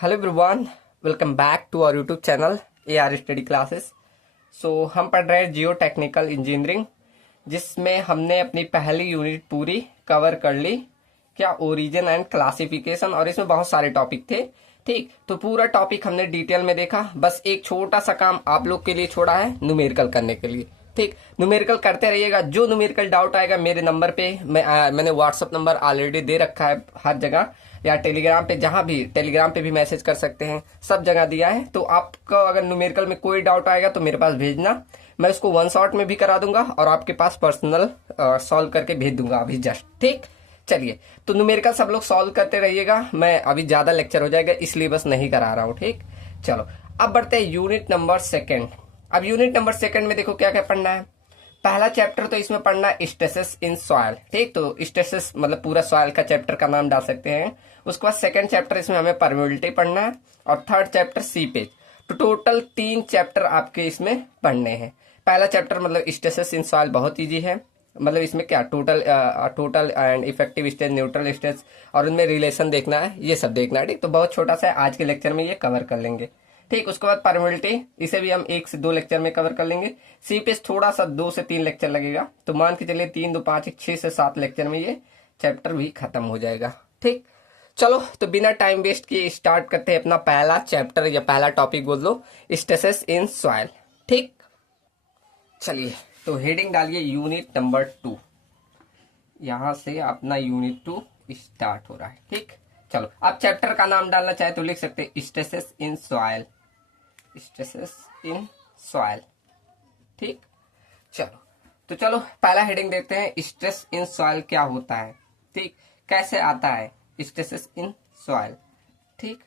Hello everyone, welcome back to our YouTube channel A R study classes. हम पढ़ रहे हैं जियो टेक्निकल इंजीनियरिंग, जिसमें हमने अपनी पहली यूनिट पूरी कवर कर ली। क्या ओरिजिन एंड क्लासिफिकेशन, और इसमें बहुत सारे टॉपिक थे। ठीक, तो पूरा टॉपिक हमने डिटेल में देखा। बस एक छोटा सा काम आप लोग के लिए छोड़ा है, न्यूमेरिकल करने के लिए। ठीक, न्यूमेरिकल करते रहिएगा। जो न्यूमेरिकल डाउट आएगा मेरे नंबर पे, मैंने व्हाट्सअप नंबर ऑलरेडी दे रखा है हर जगह, या टेलीग्राम पे, जहां भी टेलीग्राम पे भी मैसेज कर सकते हैं, सब जगह दिया है। तो आपको अगर न्यूमेरिकल में कोई डाउट आएगा तो मेरे पास भेजना, मैं उसको वन शॉट में भी करा दूंगा और आपके पास पर्सनल सॉल्व करके भेज दूंगा अभी जस्ट। ठीक, चलिए, तो न्यूमेरिकल सब लोग सॉल्व करते रहिएगा। मैं अभी ज्यादा लेक्चर हो जाएगा इसलिए बस नहीं करा रहा हूँ। ठीक, चलो अब बढ़ते हैं यूनिट नंबर सेकेंड। अब यूनिट नंबर सेकेंड में देखो क्या क्या पढ़ना है। पहला चैप्टर तो इसमें पढ़ना है स्ट्रेसेस इन सॉइल। ठीक, तो स्ट्रेसेस मतलब पूरा सॉइल का चैप्टर का नाम डाल सकते हैं। उसके बाद सेकंड चैप्टर इसमें हमें परमेबिलिटी पढ़ना है, और थर्ड चैप्टर सीपेज। तो टोटल 3 चैप्टर आपके इसमें पढ़ने हैं। पहला चैप्टर मतलब स्ट्रेसेस इन सॉइल बहुत ईजी है। मतलब इसमें क्या total and effective stage, neutral stage, और उनमें रिलेशन देखना है, ये सब देखना है। ठीक, तो बहुत छोटा सा है, आज के लेक्चर में ये कवर कर लेंगे। ठीक, उसके बाद परमेबिलिटी, इसे भी हम 1 से 2 लेक्चर में कवर कर लेंगे। सीपेज थोड़ा सा 2 से 3 लेक्चर लगेगा, तो मान के चलिए 3, 2, 5, 6 से 7 लेक्चर में ये चैप्टर भी खत्म हो जाएगा। ठीक, चलो तो बिना टाइम वेस्ट किए स्टार्ट करते हैं अपना पहला चैप्टर, या पहला टॉपिक बोल दो, स्ट्रेसेस इन सॉइल। ठीक, चलिए तो हेडिंग डालिए यूनिट नंबर 2। यहां से अपना यूनिट 2 स्टार्ट हो रहा है। ठीक, चलो आप चैप्टर का नाम डालना चाहे तो लिख सकते हैं stresses in soil, stresses in soil. ठीक, चलो पहला हेडिंग देखते हैं, स्ट्रेस इन सॉइल क्या होता है। ठीक, कैसे आता है स्ट्रेसेस इन सॉइल। ठीक,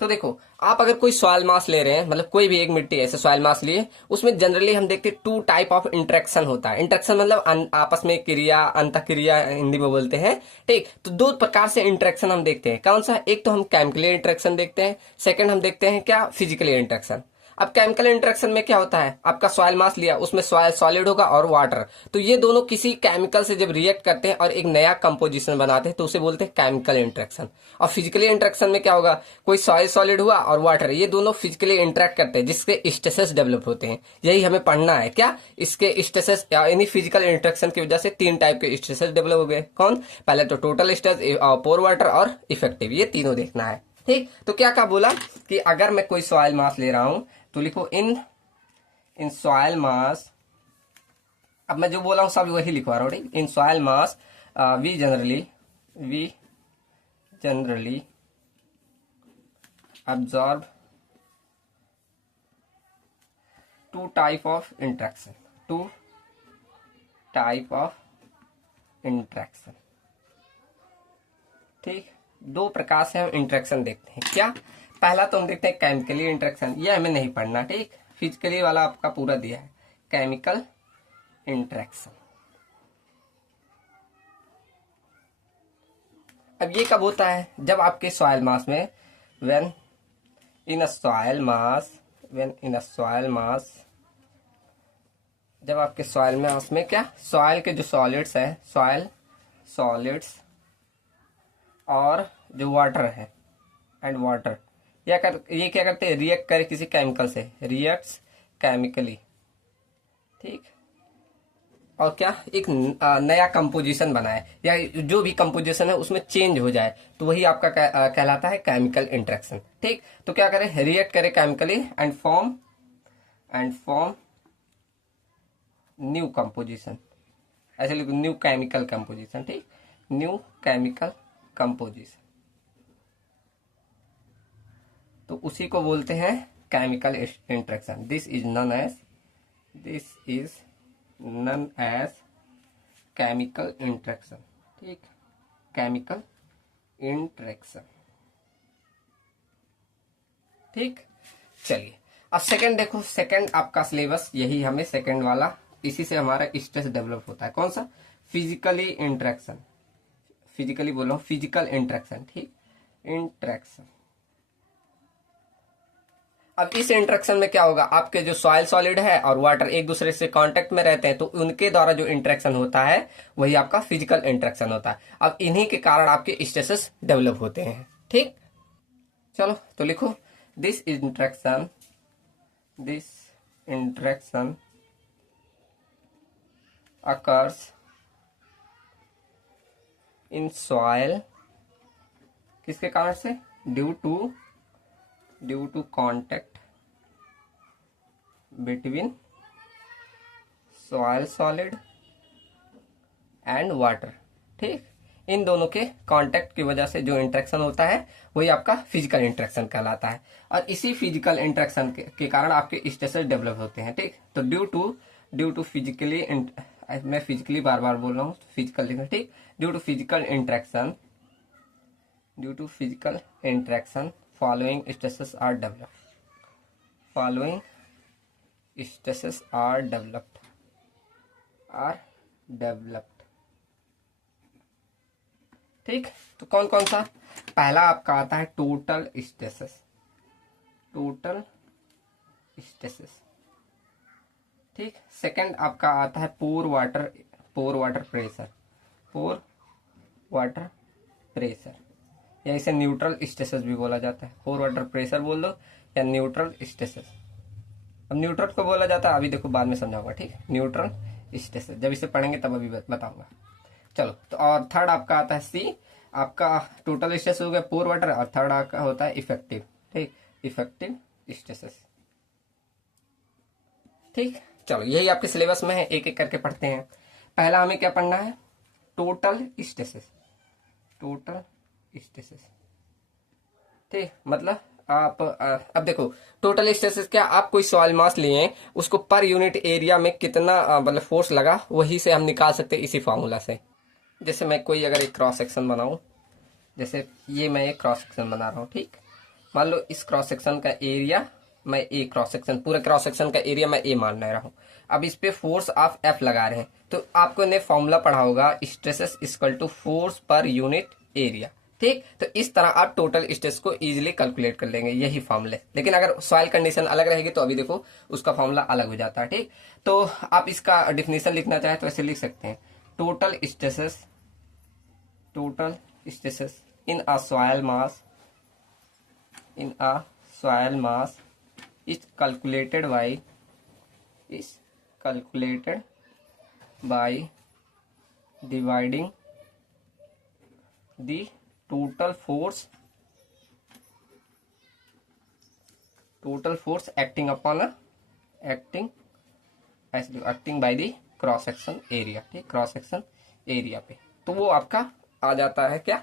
तो देखो आप अगर कोई सॉइल मास ले रहे हैं, मतलब कोई भी एक मिट्टी ऐसे सॉइल मास लिए, उसमें जनरली हम देखते हैं 2 टाइप ऑफ इंटरेक्शन होता है। इंटरेक्शन मतलब आपस में क्रिया, अंतःक्रिया हिंदी में बोलते हैं। ठीक, तो 2 प्रकार से इंटरेक्शन हम देखते हैं। कौन सा? एक तो हम केमिकली इंटरेक्शन देखते हैं, सेकंड हम देखते हैं क्या, फिजिकली इंटरेक्शन। अब केमिकल इंटरेक्शन में क्या होता है, आपका सॉइल मास लिया, उसमें सॉइल सॉलिड होगा और वाटर, तो ये दोनों किसी केमिकल से जब रिएक्ट करते हैं और एक नया कंपोजिशन बनाते हैं तो उसे बोलते हैं केमिकल इंटरेक्शन। और फिजिकली इंटरेक्शन में क्या होगा, कोई सॉइल सॉलिड हुआ और वाटर, ये दोनों फिजिकली इंटरेक्ट करते हैं जिसके स्ट्रेसेस डेवलप होते हैं। यही हमें पढ़ना है। क्या इसके स्ट्रेसेस, यानी फिजिकल इंटरेक्शन की वजह से 3 टाइप के स्ट्रेसेस डेवलप हो गए। कौन? पहले तो टोटल स्ट्रेस, पोर वाटर और इफेक्टिव, ये तीनों देखना है। ठीक, तो क्या बोला कि अगर मैं कोई सॉइल मास ले रहा हूं तो लिखो इन सॉइल मास। अब मैं जो बोला हूं सब वही लिखवा रहा हूं। ठीक, in soil mass we generally observe 2 type of interaction, 2 type of interaction. ठीक, 2 प्रकार से हम इंटरेक्शन देखते हैं। क्या? पहला तो हम देखते हैं केमिकली इंटरेक्शन, ये हमें नहीं पढ़ना। ठीक, फिजिकली वाला आपका पूरा दिया है, केमिकल इंटरेक्शन। अब ये कब होता है, जब आपके सॉइल मास में व्हेन इन अ सॉइल मास, जब आपके सॉइल मास में क्या, सॉइल के जो सॉलिड्स है, सॉइल सॉलिड्स और जो वाटर है एंड वाटर, ये क्या करते हैं, रिएक्ट करे किसी केमिकल से, रिएक्ट्स केमिकली। ठीक, और क्या, एक नया कंपोजिशन बनाए, या जो भी कंपोजिशन है उसमें चेंज हो जाए, तो वही आपका कहलाता है केमिकल इंटरेक्शन। ठीक, तो क्या करें, रिएक्ट करे chemically and form new composition, ऐसे लिखो, न्यू केमिकल कंपोजिशन। ठीक, न्यू केमिकल कंपोजिशन, तो उसी को बोलते हैं chemical interaction. This is known as chemical interaction. ठीक, केमिकल इंटरेक्शन। ठीक, चलिए अब सेकंड देखो। सेकंड आपका सिलेबस यही, हमें सेकंड वाला, इसी से हमारा स्ट्रेस डेवलप होता है। कौन सा? फिजिकली इंटरेक्शन, फिजिकली बोल रहा हूं, फिजिकल इंटरेक्शन। ठीक, इंटरेक्शन। अब इस इंटरेक्शन में क्या होगा, आपके जो सॉइल सॉलिड है और वाटर एक दूसरे से कांटेक्ट में रहते हैं, तो उनके द्वारा जो इंटरेक्शन होता है वही आपका फिजिकल इंटरेक्शन होता है। अब इन्हीं के कारण आपके स्ट्रेसेस डेवलप होते हैं। ठीक, चलो तो लिखो this interaction occurs in soil, किसके कारण से, due to contact between soil solid and water. ठीक, इन दोनों के कांटेक्ट की वजह से जो इंटरेक्शन होता है वही आपका फिजिकल इंटरेक्शन कहलाता है, और इसी फिजिकल इंटरेक्शन के कारण आपके स्ट्रेसेस डेवलप होते हैं। ठीक, तो ड्यू टू फिजिकली, मैं फिजिकली बार बार बोल रहा हूँ, फिजिकल लिखना। ठीक, due to physical interaction following stresses are developed. ठीक, तो कौन कौन सा, पहला आपका आता है टोटल स्ट्रेसेस। ठीक, सेकंड आपका आता है पोर वाटर प्रेशर, या इसे न्यूट्रल स्ट्रेसेस भी बोला जाता है। पोर वाटर प्रेशर बोल दो या न्यूट्रल स्ट्रेसेस। अब न्यूट्रल को बोला जाता है, अभी देखो बाद में समझाऊंगा। ठीक, न्यूट्रल स्ट्रेसेस जब इसे पढ़ेंगे तब अभी बताऊंगा। चलो, तो और थर्ड आपका आता है सी, आपका टोटल स्ट्रेस हो गया पोर वाटर, और थर्ड आपका होता है इफेक्टिव। ठीक, इफेक्टिव स्ट्रेसेस। ठीक, चलो यही आपके सिलेबस में है, एक एक करके पढ़ते हैं। पहला हमें क्या पढ़ना है, टोटल स्ट्रेसेस। ठीक, मतलब आप अब देखो टोटल स्ट्रेसेस क्या, आप कोई सॉइल मास लिए उसको पर यूनिट एरिया में कितना मतलब फोर्स लगा, वही से हम निकाल सकते हैं इसी फॉर्मूला से। जैसे मैं कोई अगर एक क्रॉस सेक्शन बनाऊं, जैसे ये मैं एक क्रॉस सेक्शन बना रहा हूँ। ठीक, मान लो इस क्रॉस सेक्शन का एरिया मैं ए, पूरे क्रॉस सेक्शन का एरिया मैं ए मान रहा हूँ। अब इस पे फोर्स आप एफ लगा रहे हैं, तो आपको ने फॉर्मूला पढ़ा होगा stresses equal to force per unit area. ठीक, तो इस तरह आप टोटल स्ट्रेस को इजीली कैलकुलेट कर लेंगे, यही फॉर्मूले। लेकिन अगर सॉइल कंडीशन अलग रहेगी तो अभी देखो उसका फॉर्मूला अलग हो जाता है। ठीक, तो आप इसका डिफिनेशन लिखना चाहे तो ऐसे लिख सकते हैं, total stresses in a soil mass is calculated by dividing the total force acting by the cross section area. ठीक, क्रॉस सेक्शन एरिया पे, तो वो आपका आ जाता है क्या,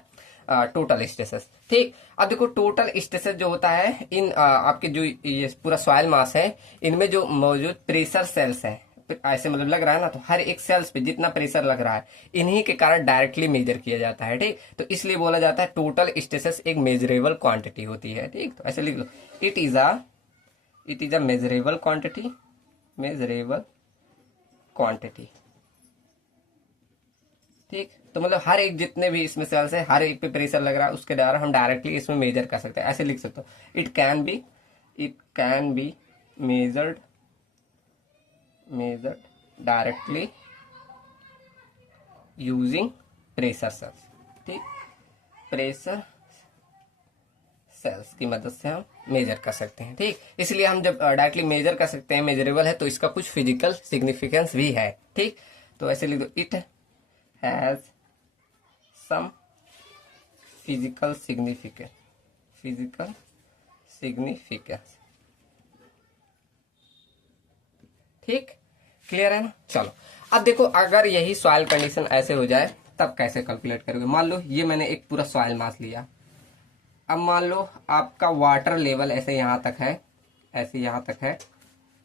टोटल स्ट्रेसेस। ठीक, अब देखो टोटल स्ट्रेसेस जो होता है इन आपके जो ये पूरा सॉइल मास है, इनमें जो मौजूद प्रेशर सेल्स हैं, ऐसे मतलब लग रहा है ना, तो हर एक सेल्स पे जितना प्रेशर लग रहा है इन्हीं के कारण डायरेक्टली मेजर किया जाता है। ठीक, तो इसलिए बोला जाता है टोटल स्ट्रेसेस एक मेजरेबल क्वांटिटी होती है। ठीक, तो ऐसे लिख लो, it is a measurable quantity. ठीक, तो मतलब हर एक जितने भी इसमें सेल्स है, हर एक पे प्रेशर लग रहा है, उसके द्वारा हम डायरेक्टली इसमें मेजर कर सकते हैं। ऐसे लिख सकते हो, it can be measured directly using pressure cells. ठीक, प्रेशर सेल्स की मदद से हम मेजर कर सकते हैं। ठीक, इसलिए हम जब डायरेक्टली मेजर कर सकते हैं, मेजरेबल है, तो इसका कुछ फिजिकल सिग्निफिकेंस भी है। ठीक, तो ऐसे लिख दो, it has some physical significance. ठीक, क्लियर है ना। चलो, अब देखो अगर यही सॉइल कंडीशन ऐसे हो जाए तब कैसे कैलकुलेट करोगे। मान लो ये मैंने एक पूरा सॉइल मास लिया, अब मान लो आपका वाटर लेवल ऐसे यहां तक है,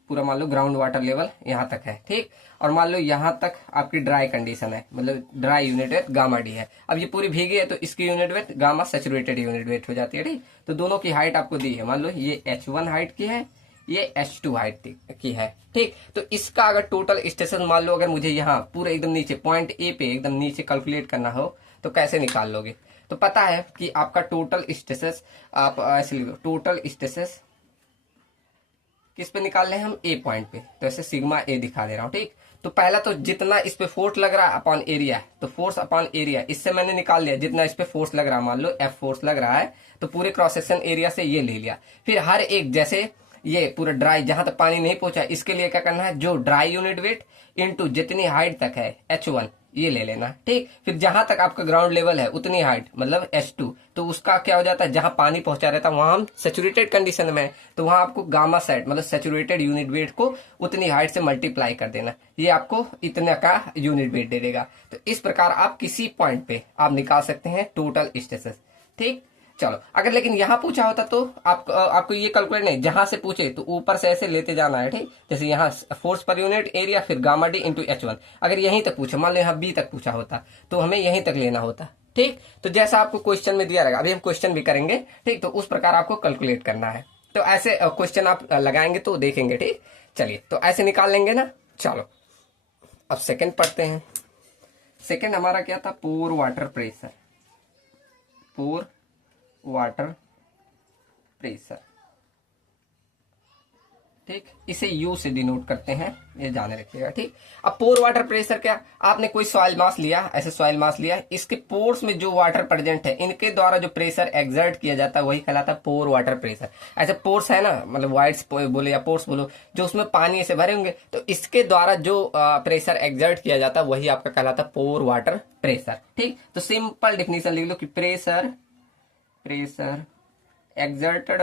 पूरा मान लो ग्राउंड वाटर लेवल यहाँ तक है। ठीक, और मान लो यहाँ तक आपकी ड्राई कंडीशन है, मतलब dry unit weight gamma D है। अब ये पूरी भीगी है तो इसकी unit weight gamma saturated unit weight हो जाती है। ठीक, तो दोनों की हाइट आपको दी है, मान लो ये H1 हाइट की है, ये H2 हाइट की है। ठीक, तो इसका अगर टोटल स्टेशन मान लो अगर मुझे यहाँ पूरे एकदम नीचे पॉइंट ए पे एकदम नीचे कैलकुलेट करना हो तो कैसे निकाल लोगे। तो पता है कि आपका टोटल स्ट्रेसेस, आप ऐसे लिखो, टोटल स्ट्रेसेस किस पे निकाल रहे हैं हम, ए पॉइंट पे, तो ऐसे सिग्मा ए दिखा दे रहा हूँ। ठीक, तो पहला तो जितना इस पे फोर्स लग रहा है अपॉन एरिया, तो फोर्स अपॉन एरिया इससे मैंने निकाल लिया जितना इस पे फोर्स लग रहा है। मान लो एफ फोर्स लग रहा है, तो पूरे क्रॉस सेक्शन एरिया से ये ले लिया। फिर हर एक, जैसे ये पूरा ड्राई जहां तक पानी नहीं पहुंचा, इसके लिए क्या करना है, जो ड्राई यूनिट वेट इनटू जितनी हाइट तक है H1 ये ले लेना। ठीक, फिर जहां तक आपका ग्राउंड लेवल है उतनी हाइट मतलब H2, तो उसका क्या हो जाता है, जहां पानी पहुंचा रहता है वहां हम सेचुरेटेड कंडीशन में है, तो वहां आपको गामा सेट मतलब सेचुरेटेड यूनिट वेट को उतनी हाइट से मल्टीप्लाई कर देना, ये आपको इतना का यूनिट वेट दे देगा। तो इस प्रकार आप किसी पॉइंट पे आप निकाल सकते हैं टोटल स्ट्रेसेस। ठीक, चलो अगर लेकिन यहाँ पूछा होता तो आपको ये कैलकुलेट नहीं, जहां से पूछे तो ऊपर से ऐसे लेते जाना है। ठीक, जैसे यहाँ फोर्स पर यूनिट एरिया फिर गामा डी इंटू H1, अगर यहीं तक पूछा, मान लो यहाँ बी तक पूछा होता तो हमें यहीं तक लेना होता। ठीक, तो जैसा आपको क्वेश्चन में दिया रहेगा, अभी हम क्वेश्चन भी करेंगे। ठीक, तो उस प्रकार आपको कैलकुलेट करना है, तो ऐसे क्वेश्चन आप लगाएंगे तो देखेंगे। ठीक, चलिए तो ऐसे निकाल लेंगे ना। चलो अब सेकंड पढ़ते हैं। सेकंड हमारा क्या था, पोर वाटर प्रेशर, पोर वाटर प्रेशर। ठीक, इसे यू से डिनोट करते हैं, ये जाने रखिएगा। ठीक, अब पोर वाटर प्रेशर क्या, आपने कोई सॉइल मास लिया, ऐसे सॉइल मास लिया, इसके पोर्स में जो वाटर प्रेजेंट है इनके द्वारा जो प्रेशर एक्सर्ट किया जाता है वही कहलाता है पोर वाटर प्रेशर। ऐसे पोर्स है ना, मतलब वाइड्स बोले या पोर्स बोलो, जो उसमें पानी ऐसे भरे होंगे, तो इसके द्वारा जो प्रेशर एक्सर्ट किया जाता है वही आपका कहलाता है पोर वाटर प्रेशर। ठीक, तो सिंपल डिफिनीशन लिख लो कि pressure exerted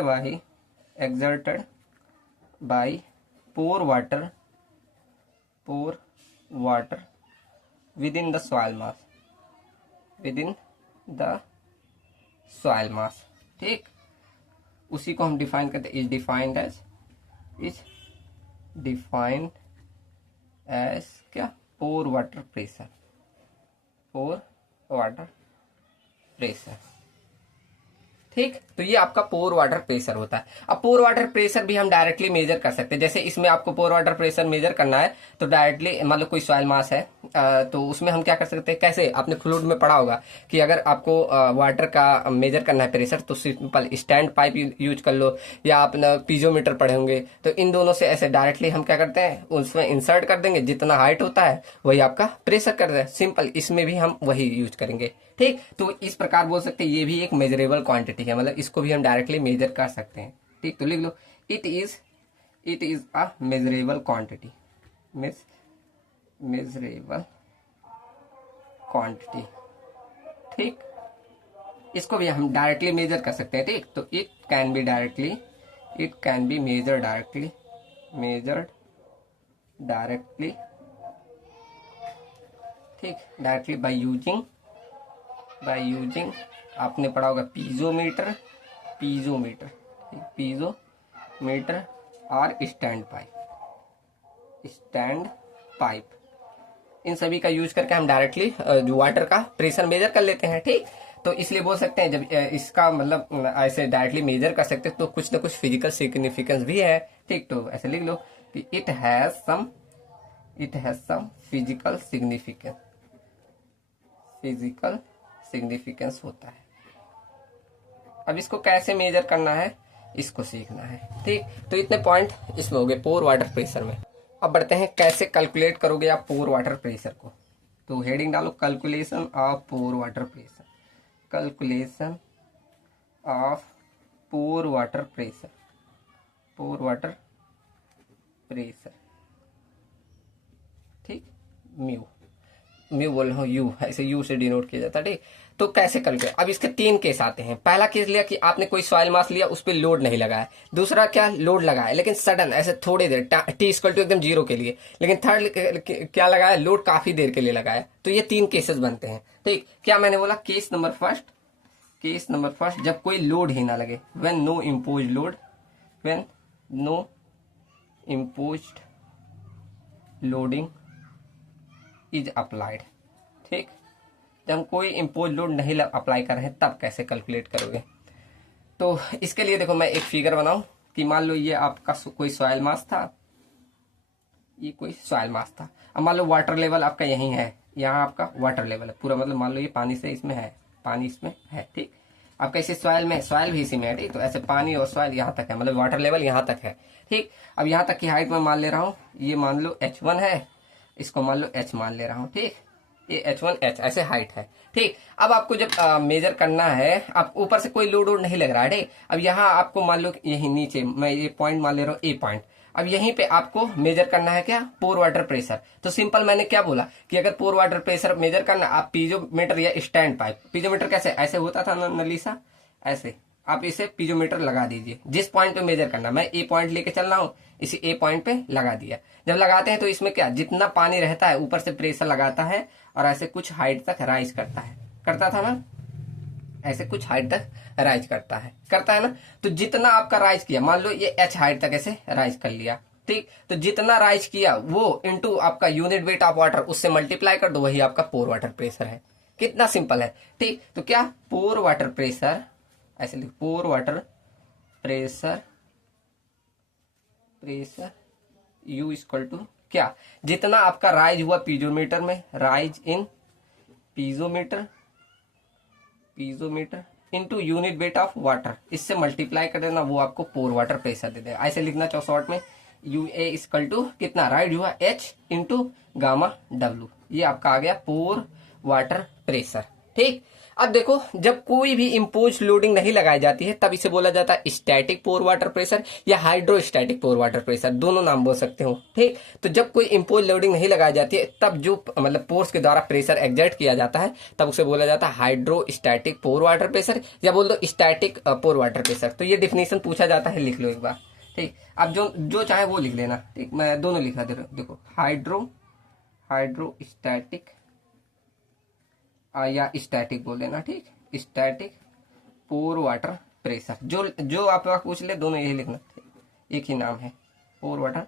by pore water within the soil mass, ठीक, उसी को हम डिफाइन करते हैं, इज डिफाइंड एज क्या, पोर वाटर प्रेशर। ठीक, तो ये आपका पोर वाटर प्रेशर होता है। अब पोर वाटर प्रेशर भी हम डायरेक्टली मेजर कर सकते हैं, जैसे इसमें आपको पोर वाटर प्रेशर मेजर करना है तो डायरेक्टली मान लो कोई सॉइल मास है, तो उसमें हम क्या कर सकते हैं, कैसे आपने फ्लूइड में पढ़ा होगा कि अगर आपको वाटर का मेजर करना है प्रेशर तो सिंपल स्टैंड पाइप यूज कर लो, या आप पीजोमीटर पढ़े होंगे, तो इन दोनों से ऐसे डायरेक्टली हम क्या करते हैं उसमें इंसर्ट कर देंगे, जितना हाइट होता है वही आपका प्रेशर कर दें। सिंपल, इसमें भी हम वही यूज करेंगे। ठीक, तो इस प्रकार बोल सकते हैं ये भी एक मेजरेबल क्वांटिटी है, मतलब इसको भी हम डायरेक्टली मेजर कर सकते हैं। ठीक, तो लिख लो it is a measurable quantity, measurable quantity. ठीक, इसको भी हम डायरेक्टली मेजर कर सकते हैं। ठीक, तो it can be measured directly, ठीक, डायरेक्टली बाय यूजिंग आपने पढ़ा होगा पीजोमीटर और स्टैंड पाइप, इन सभी का यूज करके हम डायरेक्टली जो वाटर का प्रेशर मेजर कर लेते हैं। ठीक, तो इसलिए बोल सकते हैं जब इसका मतलब ऐसे डायरेक्टली मेजर कर सकते हैं तो कुछ ना कुछ फिजिकल सिग्निफिकेंस भी है। ठीक, तो ऐसे लिख लो कि it has some physical significance होता है। अब इसको कैसे मेजर करना है इसको सीखना है। ठीक, तो इतने पॉइंट इसमें हो गए पोर वाटर प्रेशर में। अब बढ़ते हैं कैसे कैलकुलेट करोगे आप पोर वाटर प्रेशर को, तो हेडिंग डालो calculation of pore water pressure, ठीक, म्यू बोल रहा हूँ, यू ऐसे यू से डिनोट किया जाता है। ठीक, तो कैसे कैलकुलेट, अब इसके तीन केस आते हैं। पहला केस लिया कि आपने कोई सॉइल मास लिया, उस पर लोड नहीं लगाया। दूसरा क्या, लोड लगाया लेकिन सडन ऐसे थोड़ी देर, T = एकदम 0 के लिए। लेकिन थर्ड क्या लगाया, लोड काफी देर के लिए लगाया। तो ये तीन केसेस बनते हैं। ठीक, क्या मैंने बोला, केस नंबर फर्स्ट जब कोई लोड ही ना लगे, when no imposed loading is applied. ठीक, जब हम कोई इम्पोज लोड नहीं अप्लाई कर रहे हैं तब कैसे कैलकुलेट करोगे, तो इसके लिए देखो मैं एक फिगर बनाऊं कि मान लो ये आपका कोई सॉइल मास था, अब मान लो वाटर लेवल आपका यहीं है, यहाँ आपका वाटर लेवल है पूरा, मतलब मान लो ये पानी इसमें है। ठीक, आपका इसी सॉइल में, सॉइल भी इसी में है, ठीक। तो ऐसे पानी और सॉइल यहाँ तक है, मतलब वाटर लेवल यहाँ तक है, ठीक। अब यहाँ तक की हाइट में मान ले रहा हूँ, ये मान लो h1 है, इसको मान लो h मान ले रहा हूँ, ठीक। ये h1 ऐसे हाइट है, ठीक। अब आपको जब मेजर करना है, आप ऊपर से कोई लोड वोड नहीं लग रहा है, ठीक। अब यहाँ आपको मान लो यही नीचे मैं ये पॉइंट मान ले रहा हूँ, ए पॉइंट। अब यहीं पे आपको मेजर करना है क्या, पोर वाटर प्रेशर। तो सिंपल मैंने क्या बोला कि अगर पोर वाटर प्रेशर मेजर करना, आप पीजोमीटर या स्टैंड पाइप, पीजोमीटर कैसे ऐसे होता था ना नलीसा, ऐसे आप इसे पीजोमीटर लगा दीजिए, जिस पॉइंट पे मेजर करना, मैं ए पॉइंट लेके चल रहा हूँ, इसी ए पॉइंट पे लगा दिया। जब लगाते हैं तो इसमें क्या, जितना पानी रहता है ऊपर से प्रेशर लगाता है और ऐसे कुछ हाइट तक राइज करता है, करता था ना, ऐसे कुछ हाइट तक राइज करता है ना। तो जितना आपका राइज किया, मान लो ये h हाइट तक ऐसे राइज कर लिया, ठीक। तो जितना राइज किया वो इनटू आपका यूनिट वेट ऑफ वाटर, उससे मल्टीप्लाई कर दो, वही आपका पोर वाटर प्रेशर है। कितना सिंपल है, ठीक। तो क्या, पोर वाटर प्रेशर, ऐसे लिख, pore water pressure, U equal to क्या, जितना आपका राइज हुआ पीजोमीटर में, rise in piezometer into unit weight of water, इससे मल्टीप्लाई कर देना, वो आपको पोर वाटर प्रेशर दे देगा। ऐसे लिखना चाहो शॉर्ट में, UA इक्वल टू कितना, राइज हुआ H इंटू गामा W, ये आपका आ गया पोर वाटर प्रेशर, ठीक। अब देखो, जब कोई भी इम्पोज लोडिंग नहीं लगाई जाती है तब इसे बोला जाता है स्टैटिक पोर वाटर प्रेशर या हाइड्रोस्टैटिक पोर वाटर प्रेशर, दोनों नाम बोल सकते हो, ठीक। तो जब कोई इम्पोज लोडिंग नहीं लगाई जाती है तब जो मतलब पोर्स के द्वारा प्रेशर एग्जर्ट किया जाता है तब उसे बोला जाता है हाइड्रोस्टैटिक पोर वाटर प्रेशर, या बोल दो स्टैटिक पोर वाटर प्रेशर। तो ये डिफिनेशन पूछा जाता है, लिख लो एक बार, ठीक। अब जो चाहे वो लिख लेना, ठीक। मैं दोनों लिखा दे रहा हूँ, देखो, हाइड्रोस्टैटिक या स्टैटिक बोल देना, ठीक। स्टैटिक पोर वाटर प्रेशर, जो आप पूछ ले, दोनों यही लिखना, एक ही नाम है, पोर वाटर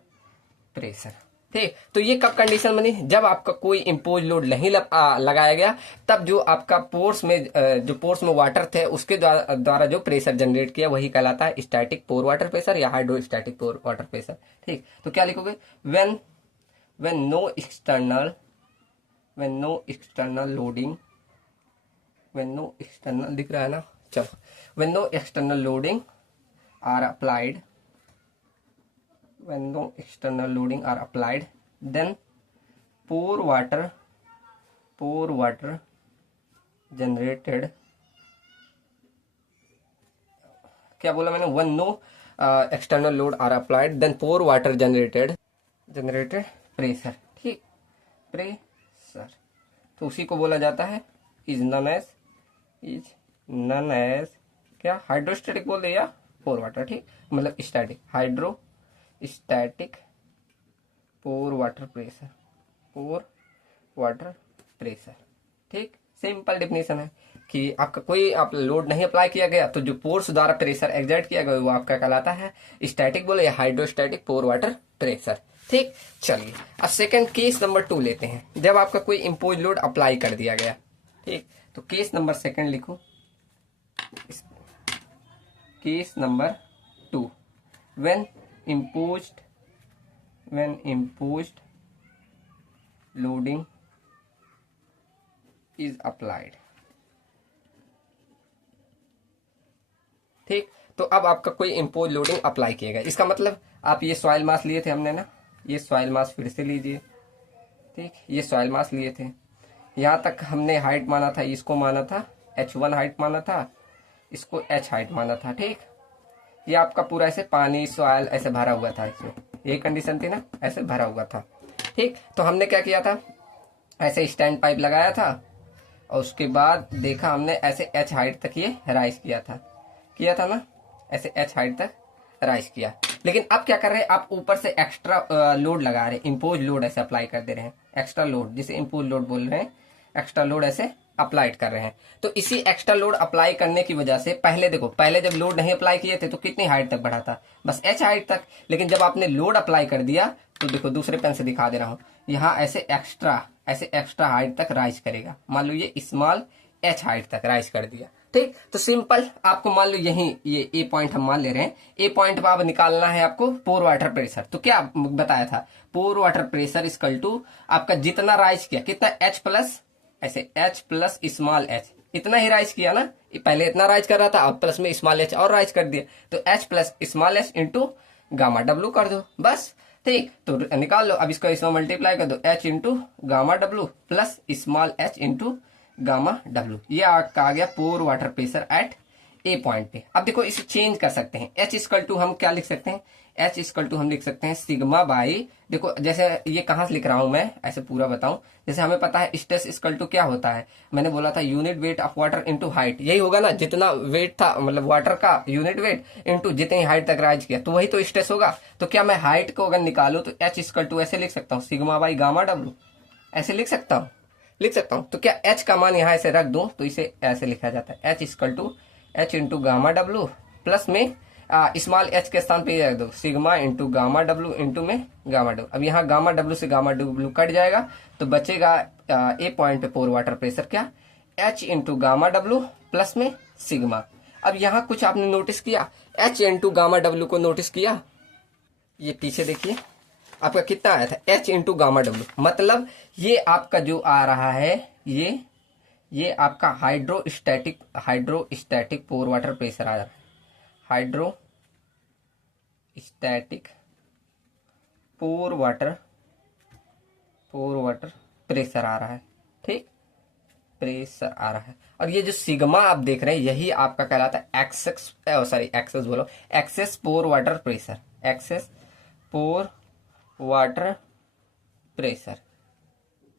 प्रेशर, ठीक। तो ये कब कंडीशन बनी, जब आपका कोई इम्पोज लोड नहीं लगाया गया, तब जो आपका पोर्स में वाटर थे उसके द्वारा जो प्रेशर जनरेट किया वही कहलाता है स्टैटिक पोर वाटर प्रेशर या हाइड्रोस्टैटिक पोर वाटर प्रेशर, ठीक। तो क्या लिखोगे, when no external loading, when no external दिख रहा है ना, चलो, when no external loading are applied, then pore water generated, क्या बोला मैंने, when no external load are applied then pore water generated pressure, ठीक, प्रेशर। तो उसी को बोला जाता है इज नन एज क्या, हाइड्रोस्टैटिक बोल दे या पोर वाटर, ठीक, मतलब static, hydrostatic pore water pressure, ठीक। सिंपल डिफिनेशन है कि आपका कोई आप लोड नहीं अप्लाई किया गया तो जो पोर्स द्वारा प्रेशर एग्जर्ट किया गया वो आपका कहलाता है स्टैटिक बोले या हाइड्रोस्टैटिक पोर वाटर प्रेशर, ठीक। चलिए अब सेकंड केस नंबर 2 लेते हैं, जब आपका कोई इम्पोज लोड अप्लाई कर दिया गया, ठीक। तो केस नंबर सेकंड लिखो, case number 2, when imposed loading is applied, ठीक। तो अब आपका कोई इम्पोज लोडिंग अप्लाई किया गया, इसका मतलब आप ये सॉइल मास लिए थे हमने ना, ये सॉइल मास फिर से लीजिए, ठीक। ये सॉइल मास लिए थे, यहाँ तक हमने हाइट माना था, इसको माना था H1 हाइट माना था, इसको H हाइट माना था, ठीक। ये आपका पूरा ऐसे पानी सॉइल ऐसे भरा हुआ था, इसमें यही कंडीशन थी ना, ऐसे भरा हुआ था, ठीक। तो हमने क्या किया था, ऐसे स्टैंड पाइप लगाया था और उसके बाद देखा हमने ऐसे H हाइट तक ये राइज किया था ना, ऐसे H हाइट तक राइज किया। लेकिन अब क्या कर रहे हैं, आप ऊपर से एक्स्ट्रा लोड लगा रहे हैं, इम्पोज लोड ऐसे अप्लाई कर दे रहे हैं, एक्स्ट्रा लोड जिसे इम्पोज लोड बोल रहे हैं, एक्स्ट्रा लोड ऐसे अप्लाइड कर रहे हैं। तो इसी एक्स्ट्रा लोड अप्लाई करने की वजह से पहले देखो, पहले जब लोड नहीं अप्लाई किए थे तो कितनी हाइट तक बढ़ा था, बस H हाइट तक। लेकिन जब आपने लोड अप्लाई कर दिया तो देखो दूसरे पेन से दिखा दे रहा हूं, यहाँ ऐसे एक्स्ट्रा हाइट तक राइज करेगा। मान लो ये स्मॉल H हाइट तक राइज कर दिया, ठीक। तो सिंपल आपको मान लो यही ये ए पॉइंट हम मान ले रहे हैं, ए पॉइंट पर अब निकालना है आपको पोर वाटर प्रेशर। तो क्या बताया था, पोर वाटर प्रेशर इक्वल टू आपका जितना राइज किया, कितना H प्लस ऐसे H प्लस स्मॉल h, इतना ही राइज किया ना, पहले इतना राइज कर रहा था, अब प्लस में स्मॉल एच और राइज कर दिया, तो H plus small H into gamma W कर दो बस। ठीक, तो निकाल लो, अब इसको इसमें मल्टीप्लाई कर दो, H into gamma W plus small H into gamma W. ये आपका आ गया pore water pressure at a point पे। अब देखो इसे चेंज कर सकते हैं, एच इक्वल टू हम क्या लिख सकते हैं, एच इक्वल टू हम लिख सकते हैं सिग्मा बाई, देखो जैसे ये कहां से लिख रहा हूं मैं, ऐसे पूरा बताऊं, जैसे हमें पता है स्ट्रेस इक्वल टू क्या होता है, मैंने बोला था unit weight of water into height, यही होगा ना, जितना वेट था मतलब वाटर का यूनिट वेट इनटू जितनी हाइट तक राइज किया, तो वही तो स्ट्रेस होगा। तो क्या मैं हाइट को अगर निकालू तो एच इक्वल टू ऐसे लिख सकता हूँ सिग्मा बाई गामा डब्ल्यू, ऐसे लिख सकता हूँ। तो क्या एच का मान यहाँ ऐसे रख दूं तो इसे ऐसे लिखा जाता है, H equal to H into gamma W plus में स्मॉल एच के स्थान पे रख दो sigma into gamma W into में गामा डब्ल्यू। अब यहाँ गामा डब्ल्यू से गामा डब्ल्यू कट जाएगा, तो बचेगा ए पॉइंट पे पोर वाटर प्रेशर क्या, H into gamma W plus में सिग्मा। अब यहाँ कुछ आपने नोटिस किया, एच इंटू गामा डब्ल्यू को नोटिस किया, ये पीछे देखिए आपका कितना आया था, एच इंटू गामा डब्ल्यू, मतलब ये आपका जो आ रहा है, ये आपका हाइड्रोस्टैटिक पोर वाटर प्रेशर आ रहा है, हाइड्रोस्टैटिक पोर वाटर प्रेशर आ रहा है। ठीक, प्रेशर आ रहा है। और ये जो सिग्मा आप देख रहे हैं यही आपका कहलाता है access pore water pressure, access pore water pressure.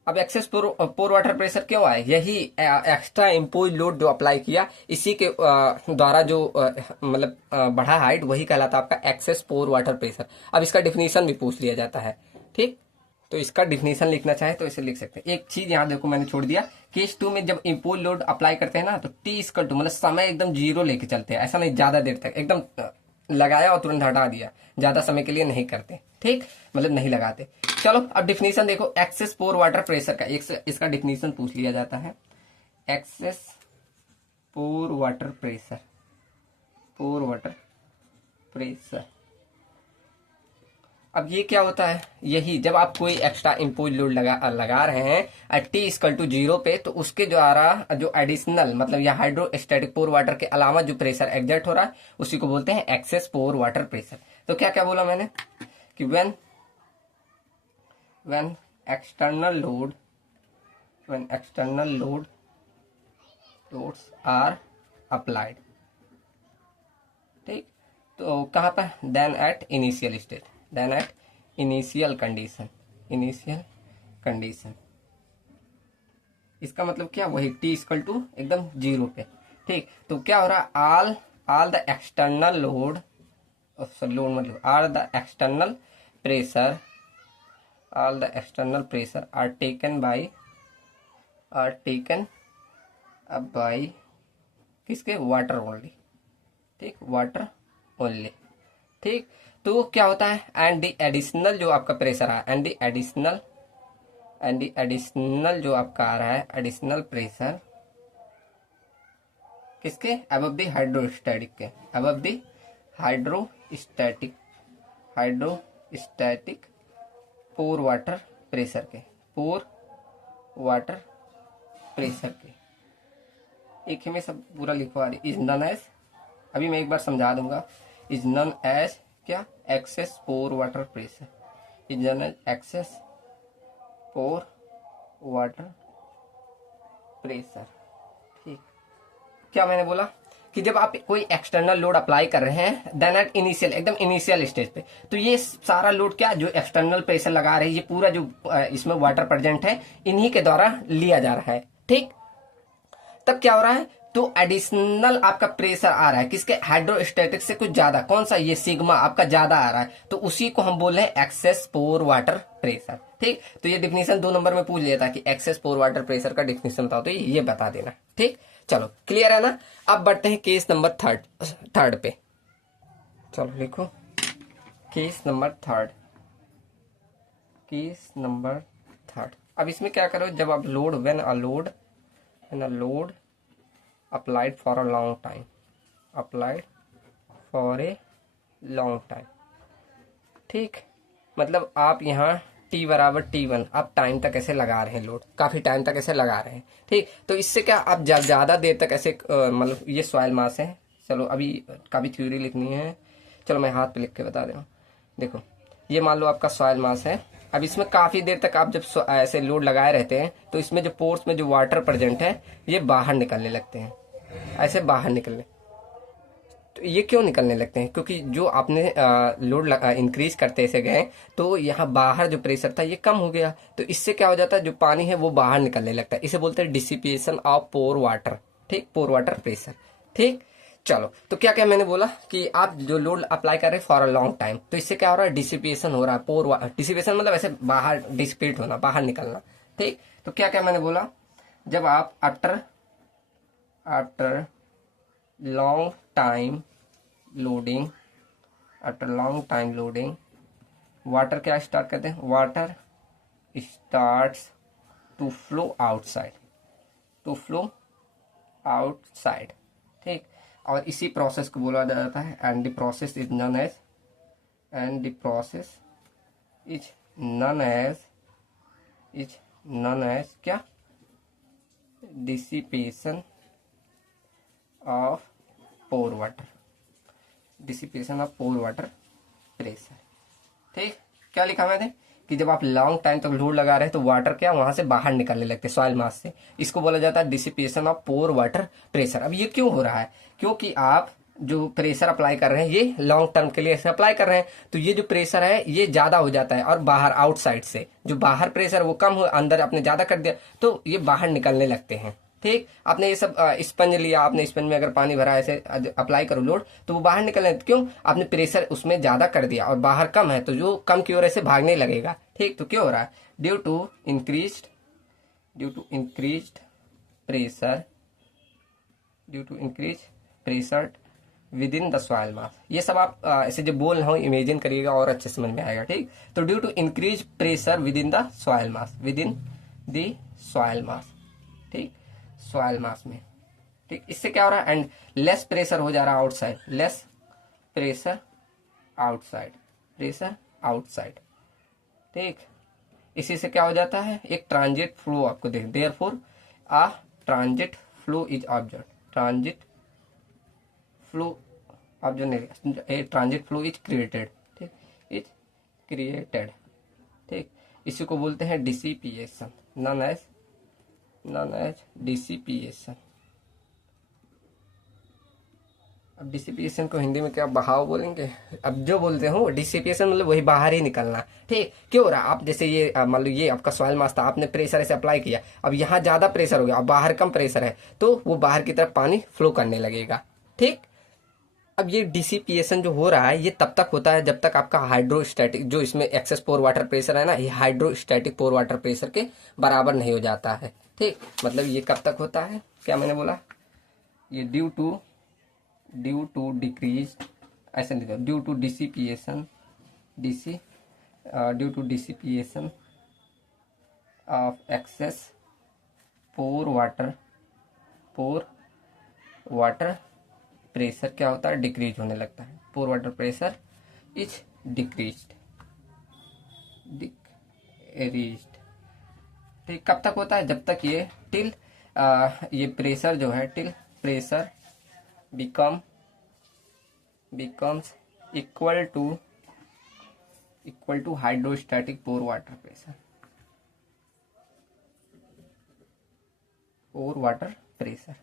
अब एक्सेस पोर वाटर प्रेशर क्यों आया, यही एक्स्ट्रा इम्पोज लोड जो अप्लाई किया, इसी के द्वारा जो मतलब बढ़ा हाइट, वही कहलाता है आपका एक्सेस पोर वाटर प्रेशर। अब इसका डिफिनीशन भी पूछ लिया जाता है। ठीक, तो इसका डिफिनीशन लिखना चाहे तो इसे लिख सकते हैं। एक चीज यहाँ देखो मैंने छोड़ दिया, केस 2 में जब इम्पोज लोड अप्लाई करते हैं ना, तो टी इक्वल टू मतलब समय एकदम जीरो लेके चलते हैं, ऐसा नहीं ज्यादा देर तक एकदम लगाया और तुरंत हटा दिया, ज्यादा समय के लिए नहीं करते। ठीक, मतलब नहीं लगाते। चलो अब डिफिनीशन देखो, एक्सेस पोर वाटर प्रेशर का इसका डिफिनीशन पूछ लिया जाता है, एक्सेस पोर वाटर प्रेशर। अब ये क्या होता है, यही जब आप कोई एक्स्ट्रा इम्पोज लोड लगा रहे हैं टी इक्वल टू जीरो पे, तो उसके जो आ रहा जो एडिशनल मतलब या हाइड्रोस्टैटिक पोर वाटर के अलावा जो प्रेशर एग्जर्ट हो रहा है उसी को बोलते हैं एक्सेस पोर वाटर प्रेशर। तो क्या क्या बोला मैंने कि when external loads are applied. ठीक, तो कहां पर, देन एट इनिशियल कंडीशन। इसका मतलब क्या, वही टी इक्वल टू एकदम जीरो पे। ठीक, तो क्या हो रहा है, ऑल द एक्सटर्नल लोड मतलब all the external pressure are taken by किसके, वाटर ओनली। ठीक, वाटर ओनली। ठीक, तो क्या होता है, एंड द एडिशनल जो आपका प्रेशर है, एंड द एडिशनल जो आपका आ रहा है एडिशनल प्रेशर किसके, अबव द हाइड्रोस्टैटिक के, above the hydrostatic pore water pressure के, एक ही में सब पूरा लिखवा रही, इज नन एज, अभी मैं एक बार समझा दूंगा, इज नन एज क्या, excess pore water pressure, is known as excess pore water pressure. ठीक, क्या मैंने बोला कि जब आप कोई एक्सटर्नल लोड अप्लाई कर रहे हैं, देन एट एकदम इनिशियल स्टेज पे, तो ये सारा लोड क्या जो एक्सटर्नल प्रेशर लगा रहे हैं, ये पूरा जो इसमें वाटर प्रेजेंट है इन्हीं के द्वारा लिया जा रहा है। ठीक, तब क्या हो रहा है, तो एडिशनल आपका प्रेशर आ रहा है किसके, हाइड्रोस्टैटिक से कुछ ज्यादा, कौन सा, ये सिग्मा आपका ज्यादा आ रहा है, तो उसी को हम बोल रहे हैं एक्सेस पोर वाटर प्रेशर। ठीक, तो ये डिफिनीशन 2 नंबर में पूछ लिया था कि एक्सेस पोर वाटर प्रेशर का डिफिनीशन बताओ, तो ये बता देना। ठीक, चलो क्लियर है ना। अब बढ़ते हैं केस नंबर थर्ड पे। चलो लिखो केस नंबर थर्ड। अब इसमें क्या करो, जब आप load when a load applied for a long time। ठीक, मतलब आप यहाँ T बराबर T1 आप टाइम तक ऐसे लगा रहे हैं लोड, काफ़ी टाइम तक ऐसे लगा रहे हैं। ठीक, तो इससे क्या आप ज़्यादा देर तक ऐसे मतलब ये सॉइल मास है। चलो अभी काफ़ी थ्योरी लिखनी है, चलो मैं हाथ पे लिख के बता रहा हूँ। देखो ये मान लो आपका सॉइल मास है। अब इसमें काफ़ी देर तक आप जब ऐसे लोड लगाए रहते हैं तो इसमें जो पोर्स में जो वाटर प्रेजेंट है ये बाहर निकलने लगते हैं, ऐसे बाहर निकलने। तो ये क्यों निकलने लगते हैं? क्योंकि जो आपने लोड इंक्रीज करते ऐसे गए तो यहाँ बाहर जो प्रेशर था ये कम हो गया, तो इससे क्या हो जाता है, जो पानी है वो बाहर निकलने लगता है। इसे बोलते हैं डिसिपिएशन ऑफ पोर वाटर। ठीक, पोर वाटर प्रेशर। ठीक, चलो तो क्या क्या मैंने बोला कि आप जो लोड अप्लाई कर रहे हैं फॉर अ लॉन्ग टाइम, तो इससे क्या हो रहा है, डिसिपिएशन हो रहा है। पोर डिसिपिएशन मतलब ऐसे बाहर डिसिपेट होना, बाहर निकलना। ठीक, तो क्या क्या मैंने बोला, जब आप after long time loading, after long time loading water क्या स्टार्ट करते हैं, water starts to flow outside, to flow outside. ठीक, और इसी प्रोसेस को बोला जाता है and the process is known as, and the process is known as क्या, dissipation of pore water, dissipation of pore water pressure. ठीक, क्या लिखा मैंने कि जब आप लॉन्ग टाइम तक लोड लगा रहे हैं तो वाटर क्या वहां से बाहर निकलने लगते हैं सॉइल मास से, इसको बोला जाता है dissipation of pore water pressure. अब ये क्यों हो रहा है, क्योंकि आप जो प्रेशर अप्लाई कर रहे हैं ये लॉन्ग टर्म के लिए अप्लाई कर रहे हैं, तो ये जो प्रेशर है ये ज्यादा हो जाता है और बाहर आउटसाइड से जो बाहर प्रेशर वो कम हो, अंदर आपने ज्यादा कर दिया तो ये बाहर निकलने लगते हैं। ठीक, आपने ये सब स्पंज लिया, आपने स्पंज में अगर पानी भरा ऐसे अप्लाई करो लोड तो वो बाहर निकलने, क्यों, आपने प्रेशर उसमें ज्यादा कर दिया और बाहर कम है तो जो कम की ओर ऐसे भागने लगेगा। ठीक, तो क्या हो रहा है, due to increased pressure within the soil mass. ये सब आप ऐसे जो बोल रहा हूँ इमेजिन करिएगा और अच्छे समझ में आएगा। ठीक, तो due to increase pressure within the soil mass, within the soil mass. ठीक, सॉइल मास में। ठीक, इससे क्या हो रहा है, एंड लेस प्रेशर हो जा रहा है आउटसाइड, लेस प्रेशर आउटसाइड। ठीक, इसी से क्या हो जाता है, एक ट्रांजिट फ्लो आपको देख, therefore a transit flow is observe, transit flow आप जो नहीं, ट्रांजिट फ्लो इज क्रिएटेड। ठीक, इज क्रिएटेड। ठीक, इसी को बोलते हैं डिसिपिएशन, नॉन एज डिसिपिएशन। अब डिसिपिएशन को हिंदी में क्या बहाव बोलेंगे, अब जो बोलते हो डिसिपिएशन मतलब वही बाहर ही निकलना। ठीक, क्यों हो रहा, आप जैसे ये मान लो ये आपका सॉइल मास था, आपने प्रेशर ऐसे अप्लाई किया, अब यहाँ ज्यादा प्रेशर हो गया, अब बाहर कम प्रेशर है तो वो बाहर की तरफ पानी फ्लो करने लगेगा। ठीक, अब ये डिसिपिएशन जो हो रहा है ये तब तक होता है जब तक आपका हाइड्रोस्टैटिक, जो इसमें एक्सेस पोर वाटर प्रेशर है ना, ये हाइड्रोस्टैटिक पोर वाटर प्रेशर के बराबर नहीं हो जाता है। ठीक, मतलब ये कब तक होता है, क्या मैंने बोला, ये ड्यू टू डिक्रीज, ऐसे नहीं, due to dissipation of excess pore water pressure क्या होता है, डिक्रीज होने लगता है, pore water pressure is decreased. ठीक, कब तक होता है, जब तक ये टिल ये प्रेशर जो है, till pressure becomes equal to hydrostatic pore water pressure.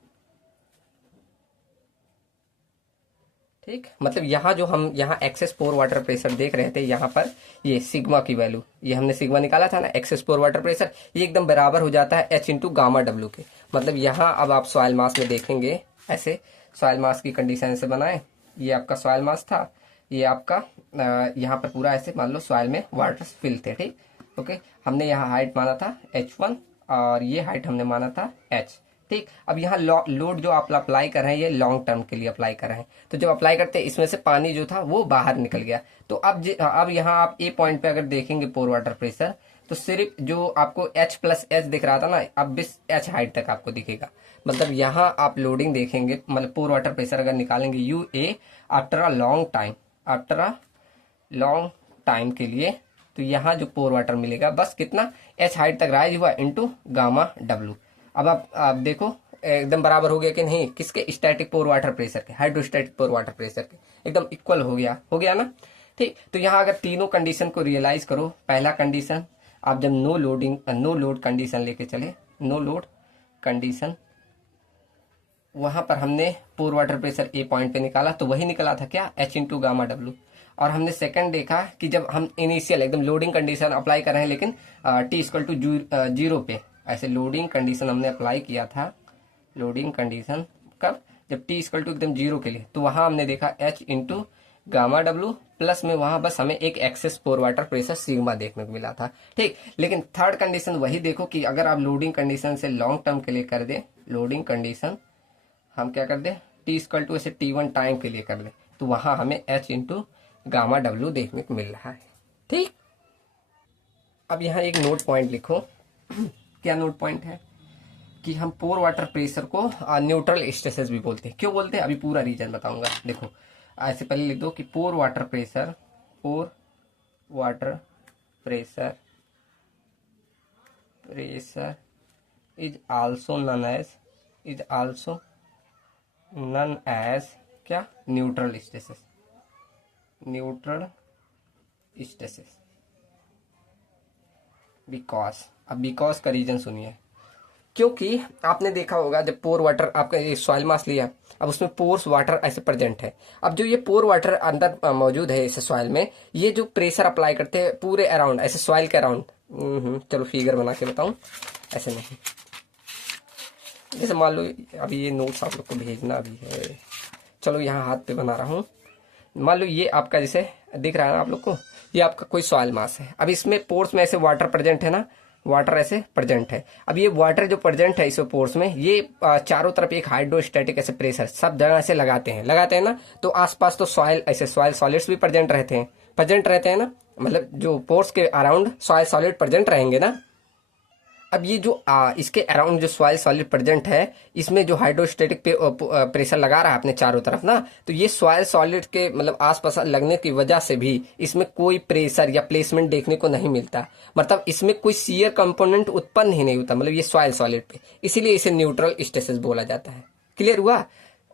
ठीक, मतलब यहाँ जो हम यहाँ एक्सेस पोर वाटर प्रेशर देख रहे थे, यहाँ पर ये सिग्मा की वैल्यू, ये हमने सिग्मा निकाला था ना, एक्सेस पोर वाटर प्रेशर, ये एकदम बराबर हो जाता है H इंटू गामा डब्ल्यू के। मतलब यहाँ अब आप सॉइल मास में देखेंगे, ऐसे सॉइल मास की कंडीशन से बनाए, ये आपका सॉइल मास था, ये आपका यहाँ पर पूरा ऐसे मान लो सॉइल में वाटर फिल थे। ठीक, ओके, हमने यहाँ हाइट माना था H1 और ये हाइट हमने माना था H। ठीक, अब यहाँ लोड जो आप अप्लाई कर रहे हैं ये लॉन्ग टर्म के लिए अप्लाई कर रहे हैं, तो जब अप्लाई करते हैं इसमें से पानी जो था वो बाहर निकल गया। तो अब यहाँ आप ए पॉइंट पे अगर देखेंगे पोर वाटर प्रेशर, तो सिर्फ जो आपको H+H दिख रहा था ना, अब इस H हाइट तक आपको दिखेगा। मतलब यहाँ आप लोडिंग देखेंगे, मतलब पोर वाटर प्रेशर अगर निकालेंगे UA after a long time के लिए, तो यहाँ जो पोर वाटर मिलेगा बस कितना, एच हाइट तक राइज हुआ इनटू गामा डब्ल्यू। अब आप देखो एकदम बराबर हो गया कि नहीं, किसके, स्टैटिक पोर वाटर प्रेशर के, हाइड्रोस्टैटिक पोर वाटर प्रेशर के, एकदम इक्वल हो गया ना। ठीक, तो यहाँ अगर तीनों कंडीशन को रियलाइज करो, पहला कंडीशन आप जब नो लोड कंडीशन लेके चले, नो लोड कंडीशन, वहां पर हमने पोर वाटर प्रेशर ए पॉइंट पे निकाला, तो वही निकला था क्या, एच इंटू गामा डब्ल्यू। और हमने सेकंड देखा कि जब हम इनिशियल एकदम लोडिंग कंडीशन अप्लाई कर रहे हैं, लेकिन टी इक्वल टू 0 पे, ऐसे लोडिंग कंडीशन हमने अप्लाई किया था, लोडिंग कंडीशन कब, जब टी इक्वल टू एकदम 0 के लिए, तो वहां हमने देखा H into gamma W plus में वहां बस हमें एक access pore water pressure sigma देखने को मिला था। ठीक, लेकिन थर्ड कंडीशन वही देखो कि अगर आप लोडिंग कंडीशन से लॉन्ग टर्म के लिए कर दे, लोडिंग कंडीशन हम क्या कर दे, टी इक्वल टू ऐसे T1 टाइम के लिए कर दे, तो वहां हमें एच इंटू गामा डब्ल्यू देखने को मिल रहा है। ठीक, अब यहाँ एक नोट पॉइंट लिखो। क्या नोट पॉइंट है कि हम पोर वाटर प्रेशर को न्यूट्रल स्टेसिस भी बोलते हैं। क्यों बोलते हैं, अभी पूरा रीजन बताऊंगा। देखो ऐसे पहले लिख दो कि pore water pressure is also known as क्या, न्यूट्रल स्टेसिस। बिकॉज का रीजन सुनिए, क्योंकि आपने देखा होगा जब पोर वाटर आपका ये सॉइल मास लिया, अब उसमें पोर्स वाटर ऐसे प्रेजेंट है। अब जो ये पोर वाटर अंदर मौजूद है इस सॉइल में, ये जो प्रेशर अप्लाई करते हैं पूरे अराउंड, ऐसे सॉइल के अराउंड, चलो फिगर बना के बताऊं, ऐसे नहीं, जैसे मान लो अभी ये नोट्स आप लोग को भेजना भी है, चलो यहाँ हाथ पे बना रहा हूँ। मान लो ये आपका जैसे दिख रहा है ना आप लोग को, ये आपका कोई सॉइल मास है। अब इसमें पोर्स में ऐसे वाटर प्रेजेंट है ना, वाटर ऐसे प्रेजेंट है। अब ये वाटर जो प्रेजेंट है इस पोर्स में, ये चारों तरफ एक हाइड्रोस्टैटिक ऐसे प्रेशर सब जगह ऐसे लगाते हैं ना, तो आसपास तो सॉइल ऐसे सॉइल सॉलिड्स भी प्रेजेंट रहते हैं ना, मतलब जो पोर्स के अराउंड सॉइल सॉलिड प्रेजेंट रहेंगे ना। अब ये जो इसके अराउंड जो सॉइल सॉलिड प्रेजेंट है, इसमें जो हाइड्रोस्टैटिक प्रेशर लगा रहा है अपने चारों तरफ ना, तो ये सॉइल सॉलिड के मतलब आसपास लगने की वजह से भी इसमें कोई प्रेशर या प्लेसमेंट देखने को नहीं मिलता, मतलब इसमें कोई शियर कंपोनेंट उत्पन्न ही नहीं होता, मतलब ये सॉइल सॉलिड पे, इसीलिए इसे न्यूट्रल स्टेसिस बोला जाता है। क्लियर हुआ?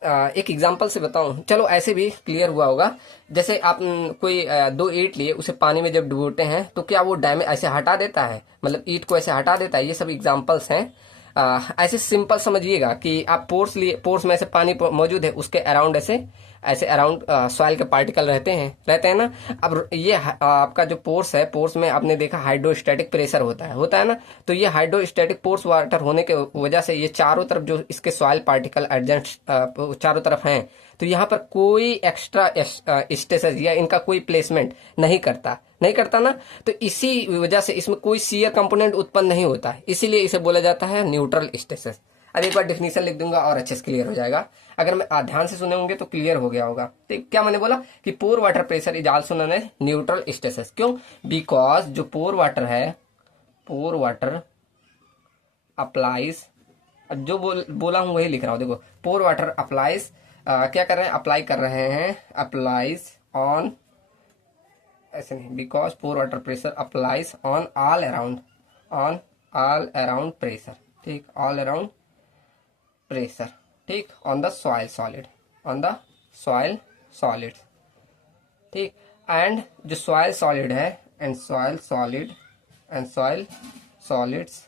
एक एग्जांपल से बताऊं, चलो ऐसे भी क्लियर हुआ होगा। जैसे आप कोई 2 ईंट लिए, उसे पानी में जब डुबोते हैं तो क्या वो डैमेज ऐसे हटा देता है, मतलब ईंट को ऐसे हटा देता है। ये सब एग्जांपल्स हैं। ऐसे सिंपल समझिएगा कि आप पोर्स में ऐसे पानी मौजूद है, उसके अराउंड ऐसे अराउंड सॉइल के पार्टिकल रहते हैं ना। अब ये आपका जो पोर्स है, पोर्स में आपने देखा हाइड्रोस्टैटिक प्रेशर होता है ना, तो ये हाइड्रोस्टैटिक पोर्स वाटर होने के वजह से ये चारों तरफ जो इसके सॉइल पार्टिकल एडजस्ट चारों तरफ हैं, तो यहाँ पर कोई एक्स्ट्रा स्टेसिस या इनका कोई प्लेसमेंट नहीं करता ना, तो इसी वजह से इसमें कोई शियर कंपोनेंट उत्पन्न नहीं होता है, इसीलिए इसे बोला जाता है न्यूट्रल स्टेसिस। अब एक बार डेफिनेशन लिख दूंगा और अच्छे से क्लियर हो जाएगा। अगर मैं ध्यान से सुने होंगे तो क्लियर हो गया होगा। तो क्या मैंने बोला कि pore water pressure is also known as neutral stresses. क्यों? बिकॉज जो पोर वाटर अप्लाइज, जो बोला हूं वही लिख रहा हूं। देखो, पोर वाटर अप्लाइज, क्या कर रहे हैं, अप्लाई कर रहे हैं, अप्लाइज ऑन, ऐसे नहीं, because pore water pressure applies on all around pressure. ठीक, ऑल अराउंड प्रेशर, ठीक, ऑन द सॉइल सॉलिड, ठीक। एंड जो सॉइल सॉलिड है, and soil solids